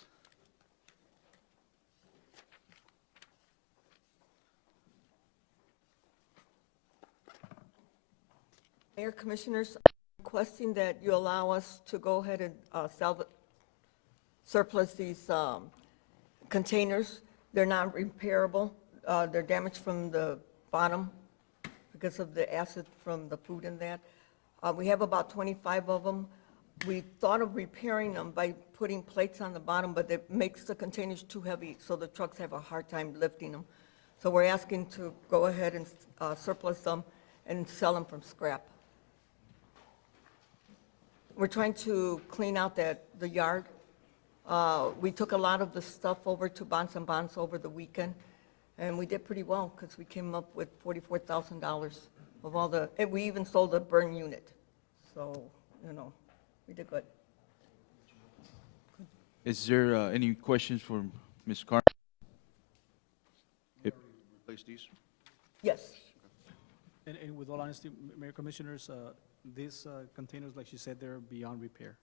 Mayor, Commissioners, requesting that you allow us to go ahead and surplus these containers. They're not repairable. They're damaged from the bottom because of the acid from the food in that. We have about 25 of them. We thought of repairing them by putting plates on the bottom, but it makes the containers too heavy, so the trucks have a hard time lifting them. So we're asking to go ahead and surplus them and sell them from scrap. We're trying to clean out the yard. We took a lot of the stuff over to Bonds and Bonds over the weekend, and we did pretty well because we came up with $44,000 of all the, and we even sold a burn unit. So, you know, we did good. Is there any questions for Ms. Carmen? Replace these? Yes. And with all honesty, Mayor, Commissioners, these containers, like she said, they're beyond repair.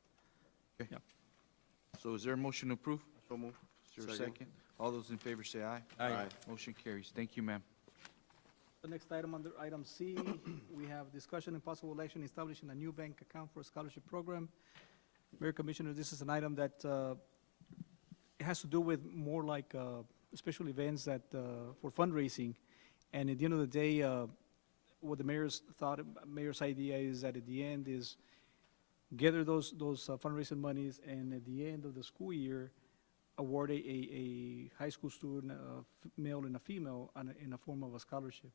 Okay. Yeah. So is there a motion to approve? So move. Is there a second? All those in favor say aye. Aye. Motion carries. Thank you, ma'am. The next item under item C, we have discussion and possible action establishing a new bank account for a scholarship program. Mayor, Commissioner, this is an item that it has to do with more like special events that for fundraising. And at the end of the day, what the mayor's idea is that at the end is gather those fundraising monies, and at the end of the school year, award a high school student, a male and a female, in a form of a scholarship.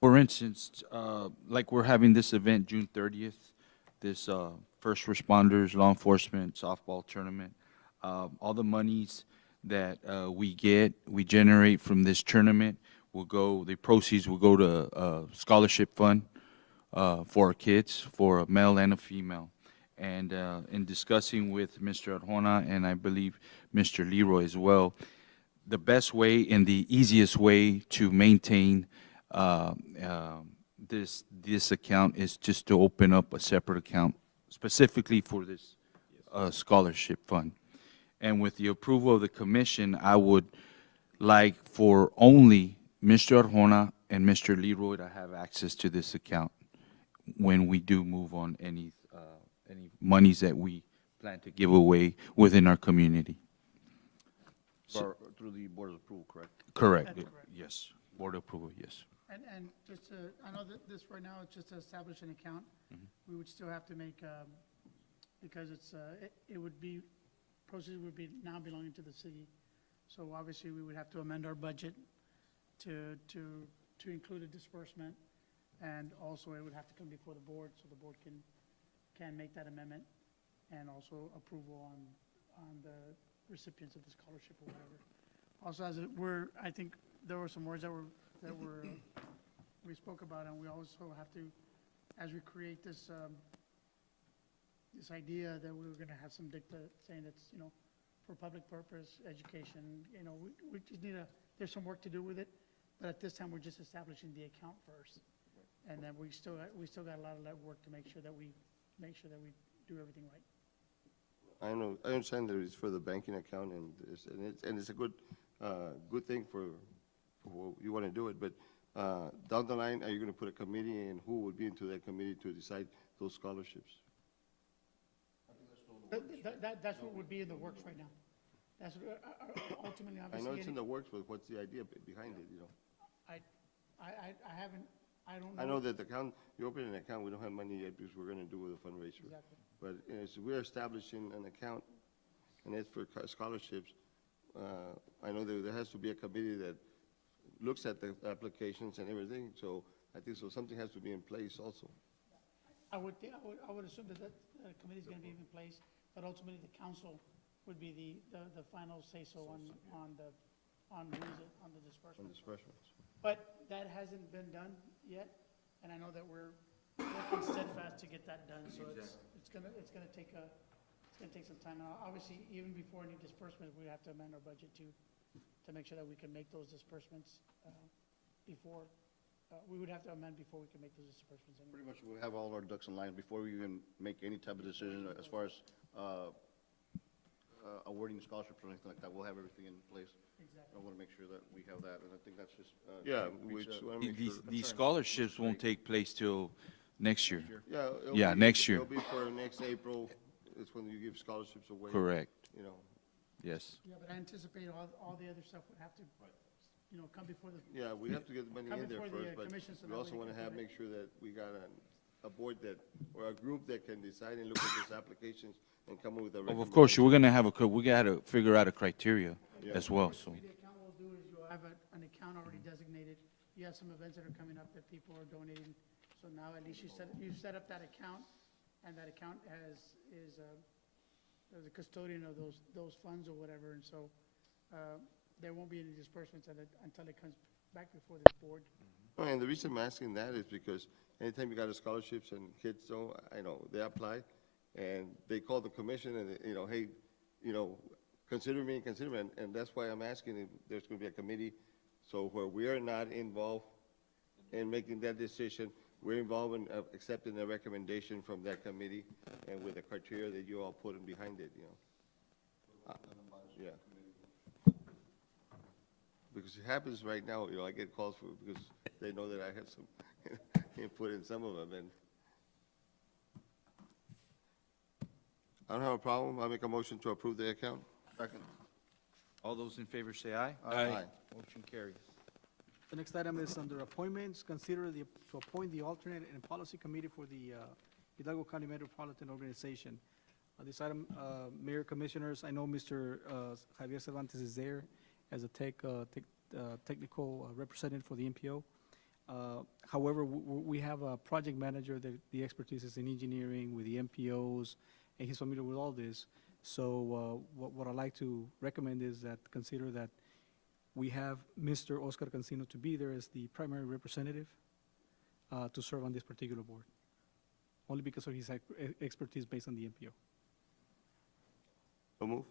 For instance, like we're having this event June 30th, this first responders, law enforcement softball tournament. All the monies that we generate from this tournament the proceeds will go to a scholarship fund for our kids, for a male and a female. And in discussing with Mr. Arjona and I believe Mr. Leroy as well, the best way and the easiest way to maintain this account is just to open up a separate account specifically for this scholarship fund. And with the approval of the commission, I would like for only Mr. Arjona and Mr. Leroy to have access to this account when we do move on any monies that we plan to give away within our community. Through the board of approval, correct? Correct. That's correct. Yes. Board approval, yes. And just to, I know that this right now, it's just to establish an account. We would still have to make, because it would be, proceeds would be now belonging to the city. So obviously, we would have to amend our budget to include a disbursement. And also, it would have to come before the board, so the board can make that amendment, and also approval on the recipients of the scholarship or whatever. Also, I think there were some words that we spoke about, and we also have to, as we create this idea that we were gonna have some dicta saying it's, for public purpose, education, we just need there's some work to do with it, but at this time, we're just establishing the account first. And then we still got a lot of work to make sure that we make sure that we do everything right. I know, I understand that it's for the banking account, and it's a good, good thing for what you want to do it, but down the line, are you going to put a committee, and who would be into that committee to decide those scholarships? That's what would be in the works right now. That's, ultimately, I obviously. know it's in the works, but what's the idea behind it, you know? I haven't, I don't know. I know that the account, you open an account, we don't have money yet because we're going to do with a fundraiser. Exactly. But as we're establishing an account, and it's for scholarships, I know that there has to be a committee that looks at the applications and everything, so I think so something has to be in place also. I would think, I would assume that committee's gonna be in place, but ultimately the council would be the final say-so on the On disbursement. disbursements. But that hasn't been done yet, and I know that we're working steadfast to get that done, so it's gonna take some time. And obviously, even before any disbursement, we have to amend our budget to make sure that we can make those disbursements before, we would have to amend before we can make those disbursements. Pretty much we'll have all our ducks in line before we even make any type of decision as far as awarding scholarships or anything like that. We'll have everything in place. Exactly. I want to make sure that we have that, and I think that's just. Yeah, meets, which, uh, I mean, These scholarships won't take place till next year. yeah. it'll Yeah, be- next year. It'll be for next April, it's when you give scholarships away. Correct, You know, yes. Yeah, but I anticipate all the other stuff would have to, come before the, yeah, we have to get the money Come in there before the, first, but commission so we that also way want to they can have, do it. make sure that we got a board that, or a group that can decide and look at these applications and come up with a Of course, recommendation. we're gonna have we gotta figure out a criteria Yeah. as well, so. the account will do is you'll have an account already designated. You have some events that are coming up that people are donating. So now at least you've set up that account, and that account is the custodian of those funds or whatever. And so there won't be any disbursements until it comes back before this board. Oh, and the reason I'm asking that is because anytime you got a scholarships and kids don't, I know, they apply, and they call the commission and, hey, consider me, and that's why I'm asking if there's gonna be a committee, so where we are not involved in making that decision, we're involved in accepting the recommendation from that committee, and with the criteria that you all put in behind it, Yeah. Because it happens right now, I get calls because they know that I have some input in some of them, and I don't have a problem. I make a motion to approve the account. Second. All those in favor say aye. Aye. Motion carries. The next item is under appointments. Consider to appoint the alternate and policy committee for the Hidalgo County Metropolitan Organization. This item, Mayor, Commissioners, I know Mr. Javier Cervantes is there as a technical representative for the MPO. However, we have a project manager that the expertise is in engineering with the MPOs, and he's familiar with all this. So what I'd like to recommend is that consider that we have Mr. Oscar Cancino to be there as the primary representative to serve on this particular board, only because of his expertise based on the MPO. So move.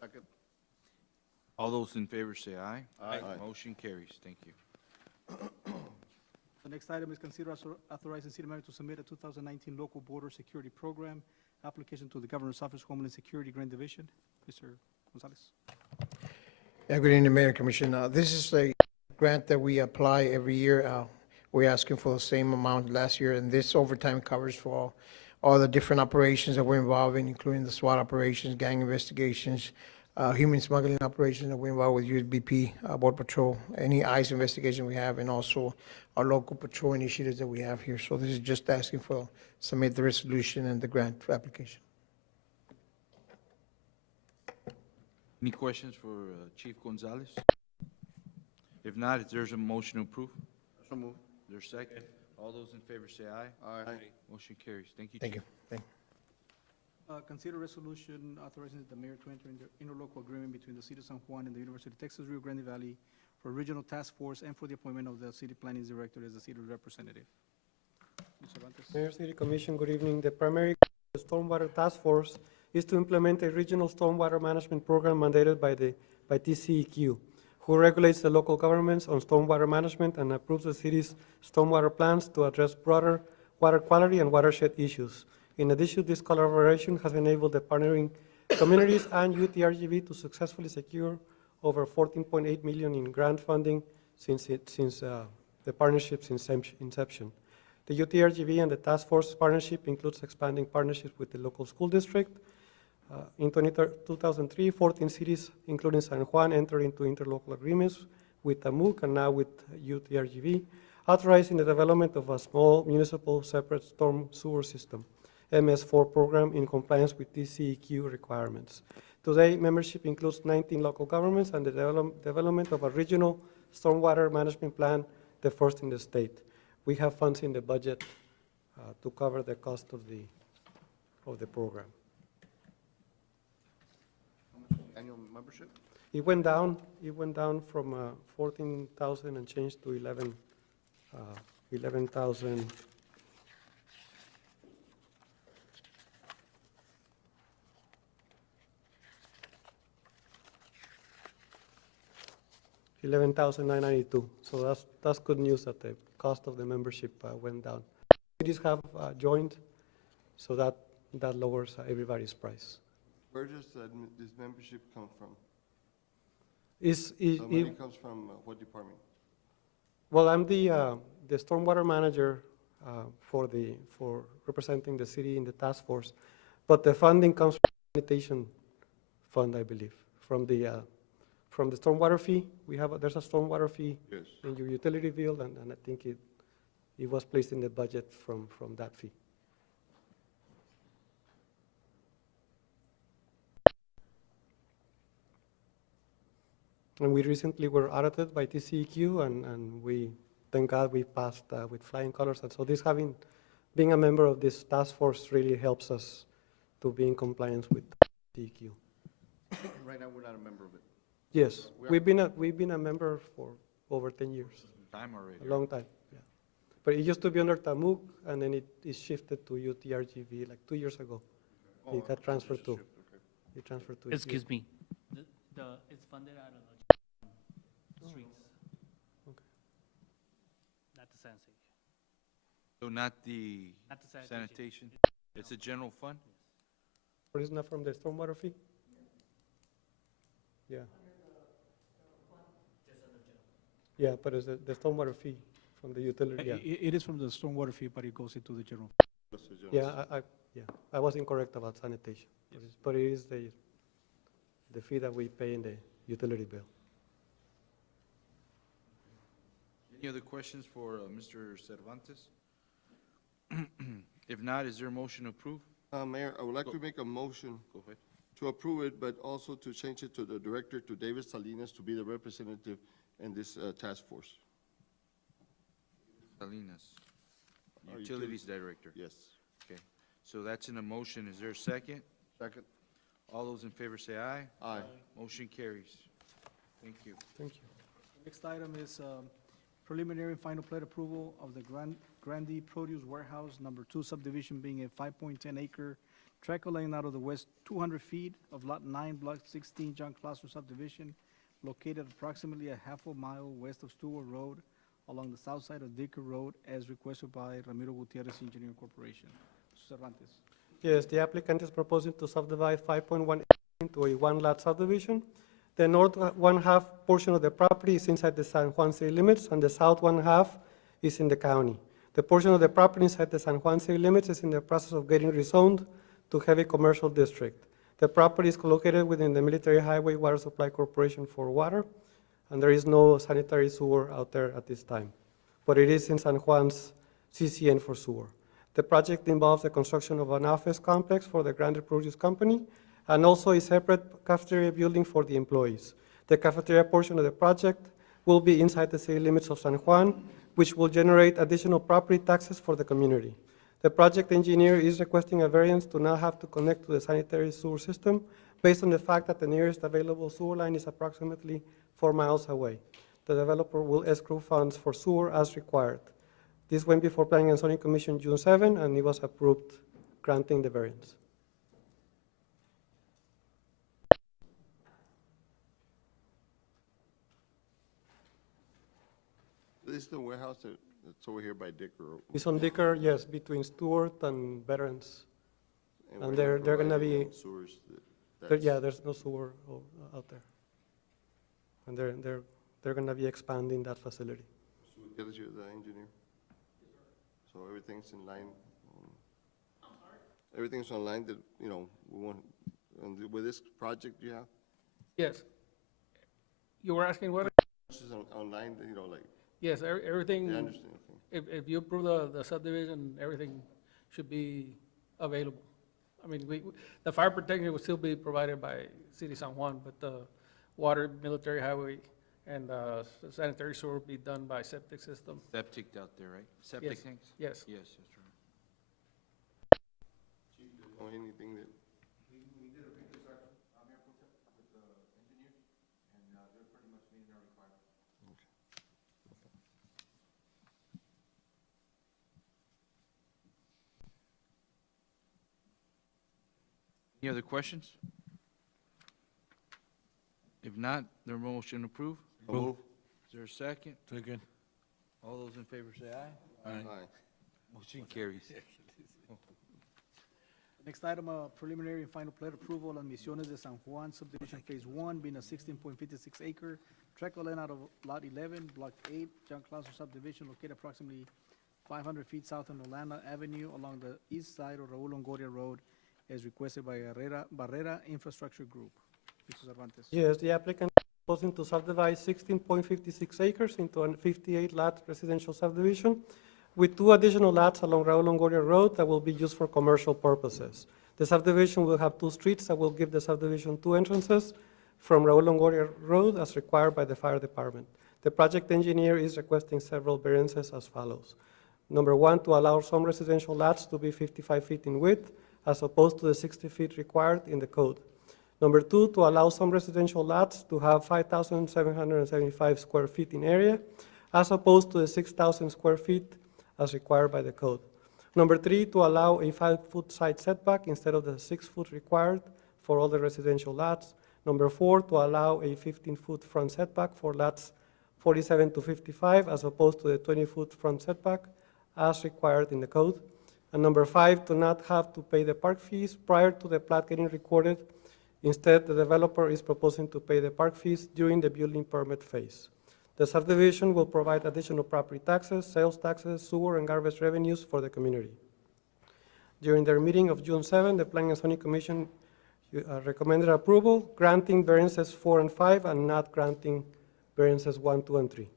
Second. All those in favor say aye. Aye. Motion carries. Thank you. The next item is consider authorizing city manager to submit a 2019 local border security program application to the Governor's Office Homeland Security Grant Division. Mr. Gonzalez. Yeah, good evening, Mayor and Commission. This is a grant that we apply every year. We're asking for the same amount last year, and this overtime covers for all the different operations that we're involved in, including the SWAT operations, gang investigations, human smuggling operations that we're involved with, USBP, Border Patrol, any ICE investigation we have, and also our local patrol initiatives that we have here. So this is just asking for submit the resolution and the grant application. Any questions for Chief Gonzalez? If not, if there's a motion to approve, So move. there's a second. All those in favor say aye. Aye. Motion carries. Thank you, Thank Chief. you. Thank you. Consider resolution authorizing the mayor to enter into interlocal agreement between the City of San Juan and the University of Texas Rio Grande Valley for regional task force and for the appointment of the city planning director as the city representative. Mr. Cervantes. Mayor, City Commission, good evening. The primary goal of the Stormwater Task Force is to implement a regional stormwater management program mandated by TCEQ, who regulates the local governments on stormwater management and approves the city's stormwater plans to address broader water quality and watershed issues. In addition, this collaboration has enabled the partnering communities and UTRGV to successfully secure over 14.8 million in grant funding since the partnership's inception. The UTRGV and the task force partnership includes expanding partnerships with the local school district. In 2003, 14 cities, including San Juan, entered into interlocal agreements with AMUC and now with UTRGV, authorizing the development of a small municipal separate storm sewer system, MS4 program in compliance with TCEQ requirements. Today, membership includes 19 local governments and the development of a regional stormwater management plan, the first in the state. We have funds in the budget to cover the cost of the program. Annual membership? It went down from 14,000 and change to 11,000. 11,992. So that's good news that the cost of the membership went down. Cities have joined, so that lowers everybody's price. Where does this membership come from? The money comes from what department? Well, I'm the stormwater manager for representing the city in the task force, but the funding comes from the sanitation fund, I believe, from the stormwater fee. There's a stormwater fee Yes. in your utility bill, and I think it was placed in the budget from that fee. And we recently were audited by TCEQ, and we, thank God, we passed with flying colors. And so being a member of this task force really helps us to be in compliance with TCEQ. Right now, we're not a member of it. Yes, we've been a member for over 10 years. Time already. A long time, yeah. But it used to be under TAMUC, and then it shifted to UTRGV like 2 years ago. It got transferred to. It transferred to. Excuse me. It's funded out of the streets. Okay. Not the sanitation. So not the Not the sanitation? It's a general fund? But it's not from the stormwater fee? Yeah. Yeah, but it's the stormwater fee from the utility, yeah. It is from the stormwater fee, but it goes into the general. Yeah, I was incorrect about sanitation. But it is the fee that we pay in the utility bill. Any other questions for Mr. Cervantes? If not, is there a motion to approve? Mayor, I would like to make a motion Go ahead. to approve it, but also to change it to the director, to David Salinas, to be the representative in this task force. Salinas, Our Utilities Director. Yes. Okay, so that's in a motion. Is there a second? Second. All those in favor say aye. Aye. Motion carries. Thank you. Thank you. Next item is preliminary and final plat approval of the Grandee Produce Warehouse Number 2 subdivision, being a 5.10 acre tract laying out of the west 200 feet of Lot 9, Block 16, John Clauser subdivision, located approximately a half a mile west of Stewart Road, along the south side of Dicker Road, as requested by Ramiro Gutierrez Engineering Corporation. Mr. Cervantes. Yes, the applicant is proposing to subdivide 5.1 into a one-lot subdivision. The north one-half portion of the property is inside the San Juan city limits, and the south one-half is in the county. The portion of the property inside the San Juan city limits is in the process of getting rezoned to heavy commercial district. The property is located within the Military Highway Water Supply Corporation for water, and there is no sanitary sewer out there at this time. But it is in San Juan's CCN for sewer. The project involves the construction of an office complex for the Grandee Produce Company and also a separate cafeteria building for the employees. The cafeteria portion of the project will be inside the city limits of San Juan, which will generate additional property taxes for the community. The project engineer is requesting a variance to not have to connect to the sanitary sewer system based on the fact that the nearest available sewer line is approximately 4 miles away. The developer will escrow funds for sewer as required. This went before Planning and Zoning Commission June 7, and it was approved, granting the variance. This is the warehouse that's over here by Dicker. It's on Dicker, yes, between Stewart and Veterans. And we're not they're gonna providing be, no sewers, yeah, there's no sewer out there. And they're gonna be expanding that facility. Get us the engineer. So everything's in line. Everything's online that, you know, we want, and with this project you have, Yes. You were asking what? this is online, you know, like, Yes, everything, I understand, okay. if you approve the subdivision, everything should be available. I mean, the fire protection will still be provided by City San Juan, but the water, military highway, and sanitary sewer will be done by septic system. Septic out there, right? Septic Yes. tanks? Yes. Yes, that's right. Or anything that, We did a pre-construction, Mayor Pro Tem, with the engineers, and they're pretty much meeting our requirements. Any other questions? If not, the motion approved. so move. Is there a second? Second. All those in favor say aye. Aye. Motion carries. Next item, preliminary and final plat approval on Misiones de San Juan subdivision phase 1, being a 16.56 acre tract of land out of lot 11, block 8, John Clauser subdivision located approximately 500 feet south on Olana Avenue along the east side of Raul Longoria Road, as requested by Barrera Infrastructure Group. Mr. Cervantes. Yes, the applicant is proposing to subdivide 16.56 acres into a 58-lot residential subdivision with 2 additional lots along Raul Longoria Road that will be used for commercial purposes. The subdivision will have 2 streets that will give the subdivision 2 entrances from Raul Longoria Road as required by the fire department. The project engineer is requesting several variances as follows. Number 1, to allow some residential lots to be 55 feet in width as opposed to the 60 feet required in the code. Number 2, to allow some residential lots to have 5,775 square feet in area as opposed to the 6,000 square feet as required by the code. Number 3, to allow a 5-foot side setback instead of the 6-foot required for all the residential lots. Number 4, to allow a 15-foot front setback for lots 47 to 55 as opposed to the 20-foot front setback as required in the code. And number 5, to not have to pay the park fees prior to the plat getting recorded. Instead, the developer is proposing to pay the park fees during the building permit phase. The subdivision will provide additional property taxes, sales taxes, sewer, and garbage revenues for the community. During their meeting of June 7, the Planning and Zoning Commission recommended approval, granting variances 4 and 5 and not granting variances 1, 2, and 3.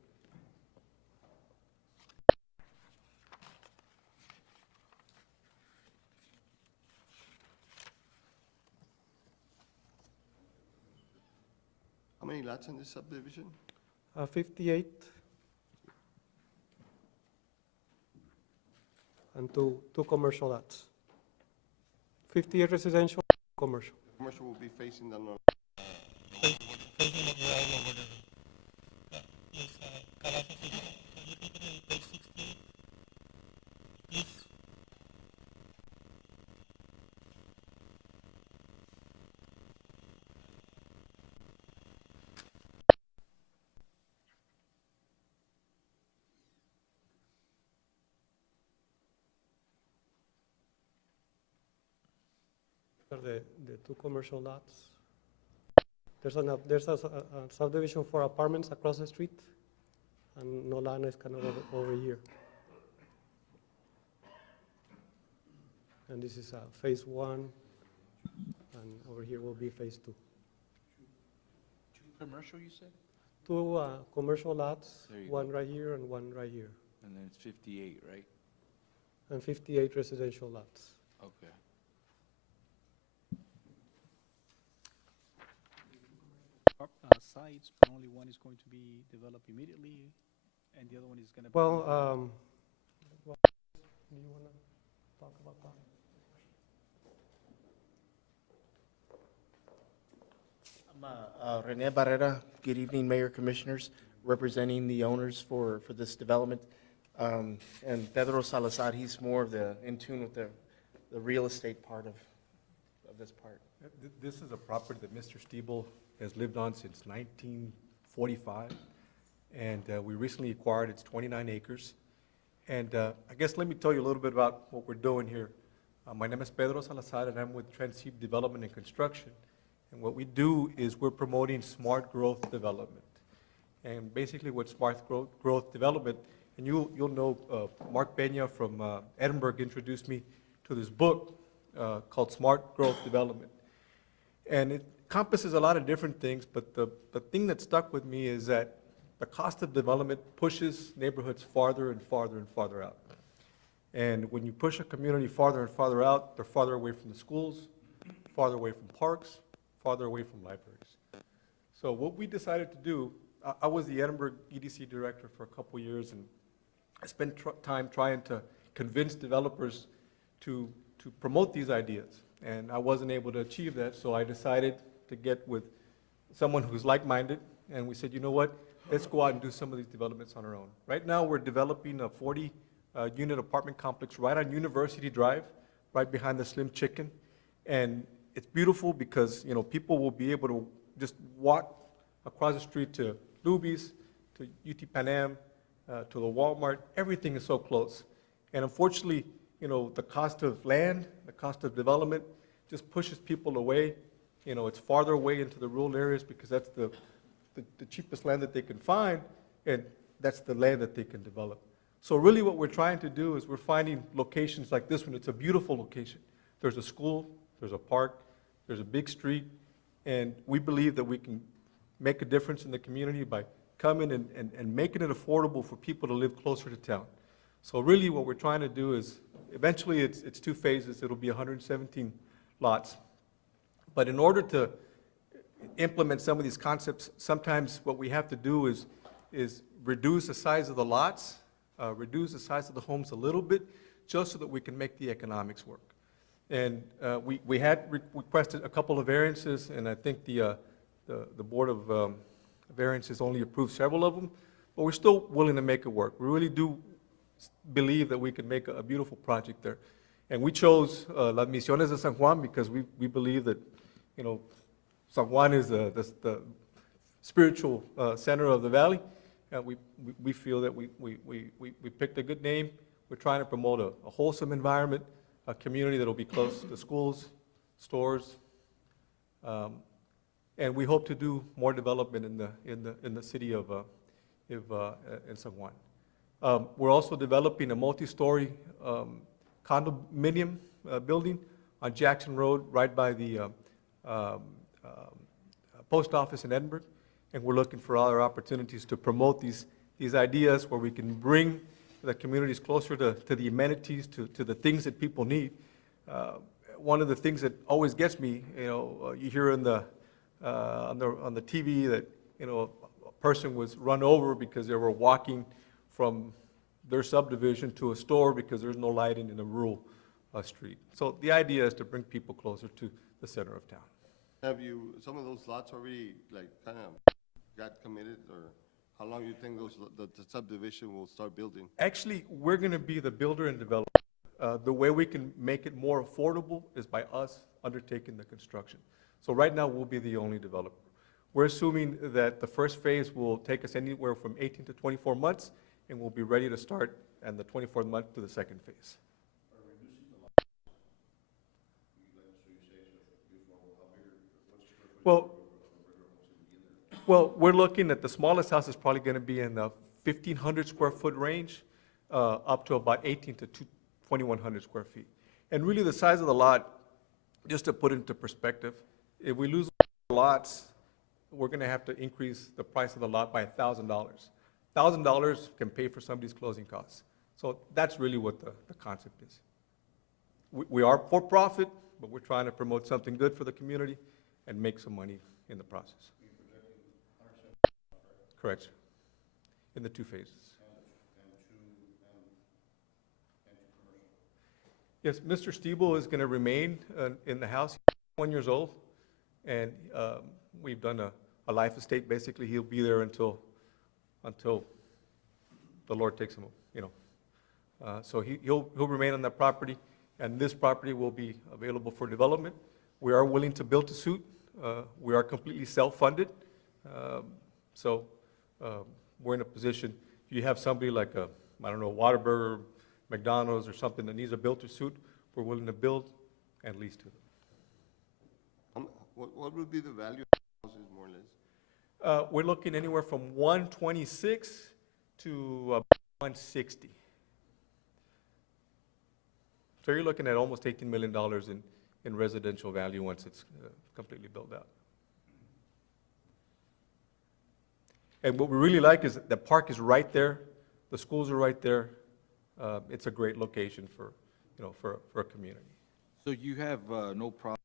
How many lots in this subdivision? 58 and two commercial lots. 58 residential, commercial. Commercial will be facing the north. The 2 commercial lots. There's a subdivision for apartments across the street, and Nolana is kind of over here. And this is phase 1, and over here will be phase 2. Commercial, you said? 2 commercial lots, There you 1 right here and 1 right here, And then it's 58, right? and 58 residential lots. Okay. Sites, but only one is going to be developed immediately, and the other one is going to be. Well, do you want to talk about that? I'm Rene Barrera. Good evening, Mayor, Commissioners, representing the owners for this development. And Pedro Salazar, he's more of in tune with the real estate part of this part. This is a property that Mr. Stiebel has lived on since 1945, and we recently acquired, it's 29 acres. And I guess let me tell you a little bit about what we're doing here. My name is Pedro Salazar, and I'm with Transheap Development and Construction. And what we do is we're promoting smart growth development. And basically what smart growth development, and you'll know Mark Peña from Edinburgh introduced me to this book called Smart Growth Development. And it encompasses a lot of different things, but the thing that stuck with me is that the cost of development pushes neighborhoods farther and farther and farther out. And when you push a community farther and farther out, they're farther away from the schools, farther away from parks, farther away from libraries. So what we decided to do, I was the Edinburgh EDC director for a couple years, and I spent time trying to convince developers to promote these ideas. And I wasn't able to achieve that, so I decided to get with someone who's like-minded, and we said, you know what, let's go out and do some of these developments on our own. Right now, we're developing a 40-unit apartment complex right on University Drive, right behind the Slim Chicken. And it's beautiful because, you know, people will be able to just walk across the street to Luby's, to UT Pan Am, to the Walmart. Everything is so close. And unfortunately, you know, the cost of land, the cost of development just pushes people away. You know, it's farther away into the rural areas because that's the cheapest land that they can find, and that's the land that they can develop. So really what we're trying to do is we're finding locations like this one. It's a beautiful location. There's a school, there's a park, there's a big street, and we believe that we can make a difference in the community by coming and making it affordable for people to live closer to town. So really what we're trying to do is, eventually it's 2 phases. It'll be 117 lots. But in order to implement some of these concepts, sometimes what we have to do is reduce the size of the lots, reduce the size of the homes a little bit, just so that we can make the economics work. And we had requested a couple of variances, and I think the Board of Variances only approved several of them, but we're still willing to make it work. We really do believe that we can make a beautiful project there. And we chose Las Misiones de San Juan because we believe that, you know, San Juan is the spiritual center of the valley. We feel that we picked a good name. We're trying to promote a wholesome environment, a community that will be close to schools, stores, and we hope to do more development in the city of in San Juan. We're also developing a multi-story condominium building on Jackson Road, right by the post office in Edinburgh, and we're looking for other opportunities to promote these ideas where we can bring the communities closer to the amenities, to the things that people need. One of the things that always gets me, you know, you hear on the TV that, you know, a person was run over because they were walking from their subdivision to a store because there's no lighting in a rural street. So the idea is to bring people closer to the center of town. Have you, some of those lots already, like, kind of got committed, or how long you think the subdivision will start building? Actually, we're going to be the builder and developer. The way we can make it more affordable is by us undertaking the construction. So right now, we'll be the only developer. We're assuming that the first phase will take us anywhere from 18 to 24 months, and we'll be ready to start in the 24th month to the second phase. Well, we're looking at the smallest house is probably going to be in the 1,500 square foot range, up to about 18 to 2,100 square feet. And really the size of the lot, just to put it into perspective, if we lose lots, we're going to have to increase the price of the lot by $1,000. $1,000 can pay for somebody's closing costs. So that's really what the concept is. We are for profit, but we're trying to promote something good for the community and make some money in the process. Correct. In the 2 phases. Yes, Mr. Stiebel is going to remain in the house. He's 1 year old, and we've done a life estate. Basically, he'll be there until the Lord takes him, you know. So he'll remain on that property, and this property will be available for development. We are willing to build to suit. We are completely self-funded. So we're in a position, if you have somebody like I don't know, Whataburger, McDonald's or something that needs a built to suit, we're willing to build and lease to them. What would be the value of houses, more or less? We're looking anywhere from 126 to 160. So you're looking at almost $18 million in residential value once it's completely built out. And what we really like is the park is right there, the schools are right there. It's a great location for, for a community. So you have no problem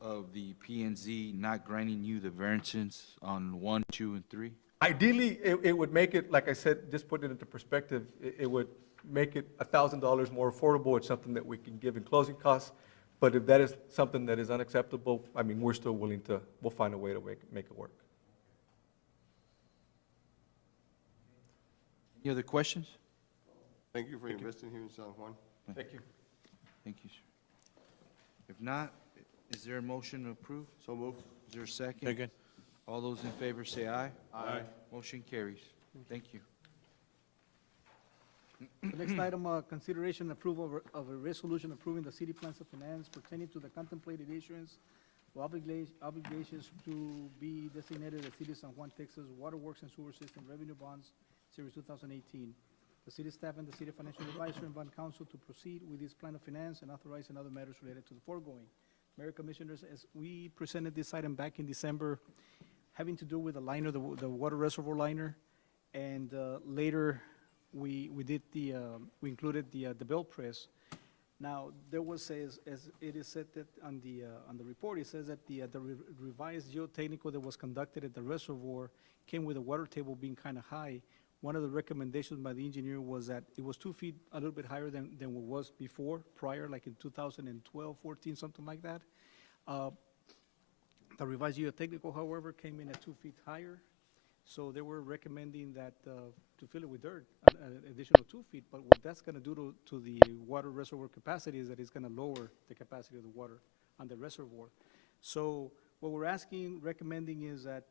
of the P and Z not granting you the variances on 1, 2, and 3? Ideally, it would make it, like I said, just put it into perspective, it would make it $1,000 more affordable. It's something that we can give in closing costs. But if that is something that is unacceptable, I mean, we're still willing to, we'll find a way to make it work. Any other questions? Thank you for investing here in San Juan. Thank you. Thank you, sir. If not, is there a motion to approve? So move. Is there a second? Second. All those in favor say aye. Aye. Motion carries. Thank you. The next item, consideration and approval of a resolution approving the city plans of finance pertaining to the contemplated issuance of obligations to be designated as City of San Juan, Texas Waterworks and Sewer System Revenue Bonds, Series 2018. The city staff and the city financial advisor and bond counsel to proceed with this plan of finance and authorize and other matters related to the foregoing. Mayor, Commissioners, as we presented this item back in December, having to do with the liner, the water reservoir liner, and later we included the belt press. Now, there was, as it is said that on the report, it says that the revised geotechnical that was conducted at the reservoir came with the water table being kind of high. One of the recommendations by the engineer was that it was 2 feet, a little bit higher than what was before, prior, like in 2012, 14, something like that. The revised geotechnical, however, came in at 2 feet higher. So they were recommending that to fill it with dirt, an additional 2 feet. But what that's going to do to the water reservoir capacity is that it's going to lower the capacity of the water on the reservoir. So what we're recommending is that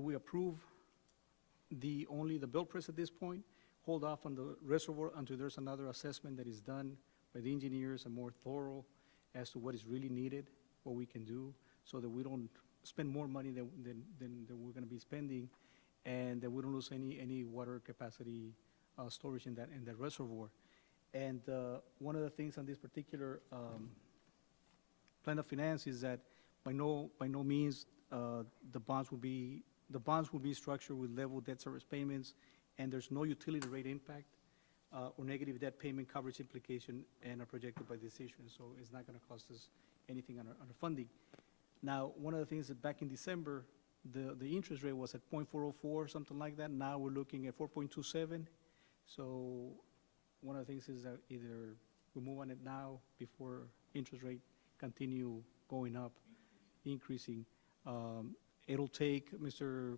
we approve only the bill press at this point, hold off on the reservoir until there's another assessment that is done by the engineers and more thorough as to what is really needed, what we can do, so that we don't spend more money than we're going to be spending, and that we don't lose any water capacity storage in that reservoir. And one of the things on this particular plan of finance is that by no means the bonds will be structured with level debt service payments, and there's no utility rate impact or negative debt payment coverage implication and are projected by this issuance, so it's not going to cost us anything on our funding. Now, one of the things that back in December, the interest rate was at 0.404, something like that. Now we're looking at 4.27. So one of the things is that either we move on it now before interest rate continue going up, increasing. It'll take, Mr.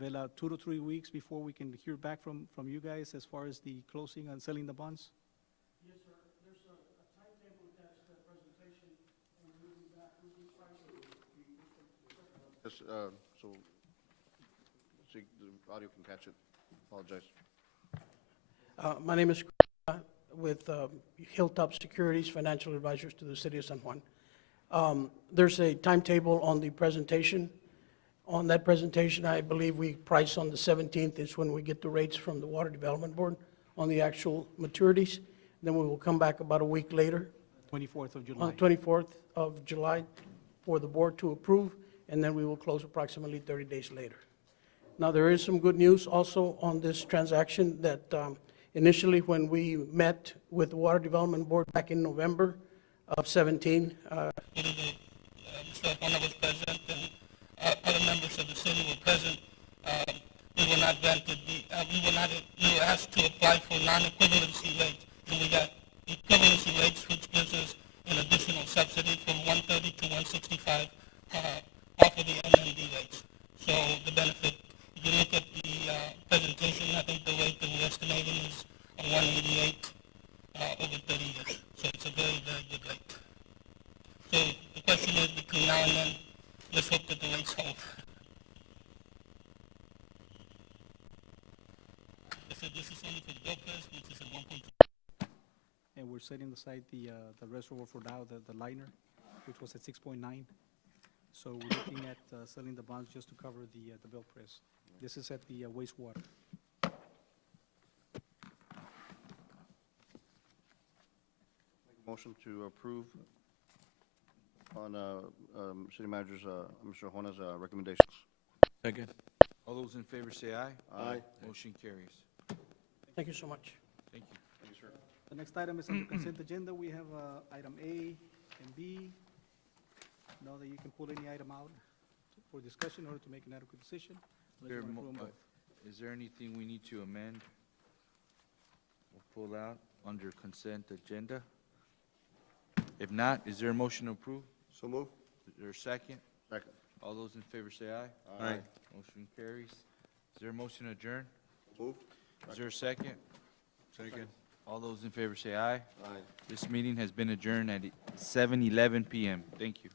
Vela, 2 to 3 weeks before we can hear back from you guys as far as the closing and selling the bonds? Yes, sir. There's a timetable attached to that presentation, and we'll be back with the pricing. Yes, so, see, the audio can catch it. Apologize. My name is with Hilltop Securities, financial advisors to the city of San Juan. There's a timetable on the presentation. On that presentation, I believe we price on the 17th is when we get the rates from the Water Development Board on the actual maturities. Then we will come back about a week later. 24th of July. On the 24th of July for the board to approve, and then we will close approximately 30 days later. Now, there is some good news also on this transaction that initially when we met with the Water Development Board back in November of 17, Mr. Arjona was present and other members of the city were present. We were not granted we were asked to apply for non-equivalency rates, and we got equivalency rates, which gives us an additional subsidy from 130 to 165 off of the MMD rates. So the benefit, if you look at the presentation, I think the rate that we're estimating is 188 over 30 years. So it's a very, very good rate. So the question is, between now and then, let's hope that the rates hold. This is only for the bill press, which is at 1.2. and we're setting aside the reservoir for now, the liner, which was at 6.9. So we're looking at selling the bonds just to cover the bill press. This is at the wastewater. Motion to approve on City Manager's, Mr. Juana's recommendations. Second. All those in favor say aye. Aye. Motion carries. Thank you so much. Thank you. Thank you, sir. The next item is on the consent agenda. We have item A and B. Know that you can pull any item out for discussion in order to make an adequate decision. Unless you There wanna mo- approve them both. Is there anything we need to amend or pull out under consent agenda? If not, is there a motion to approve? So move. Is there a second? Second. All those in favor say aye. Aye. Motion carries. Is there a motion to adjourn? Move. Is there a second? Second. All those in favor say aye. Aye. This meeting has been adjourned at 7:11 PM. Thank you.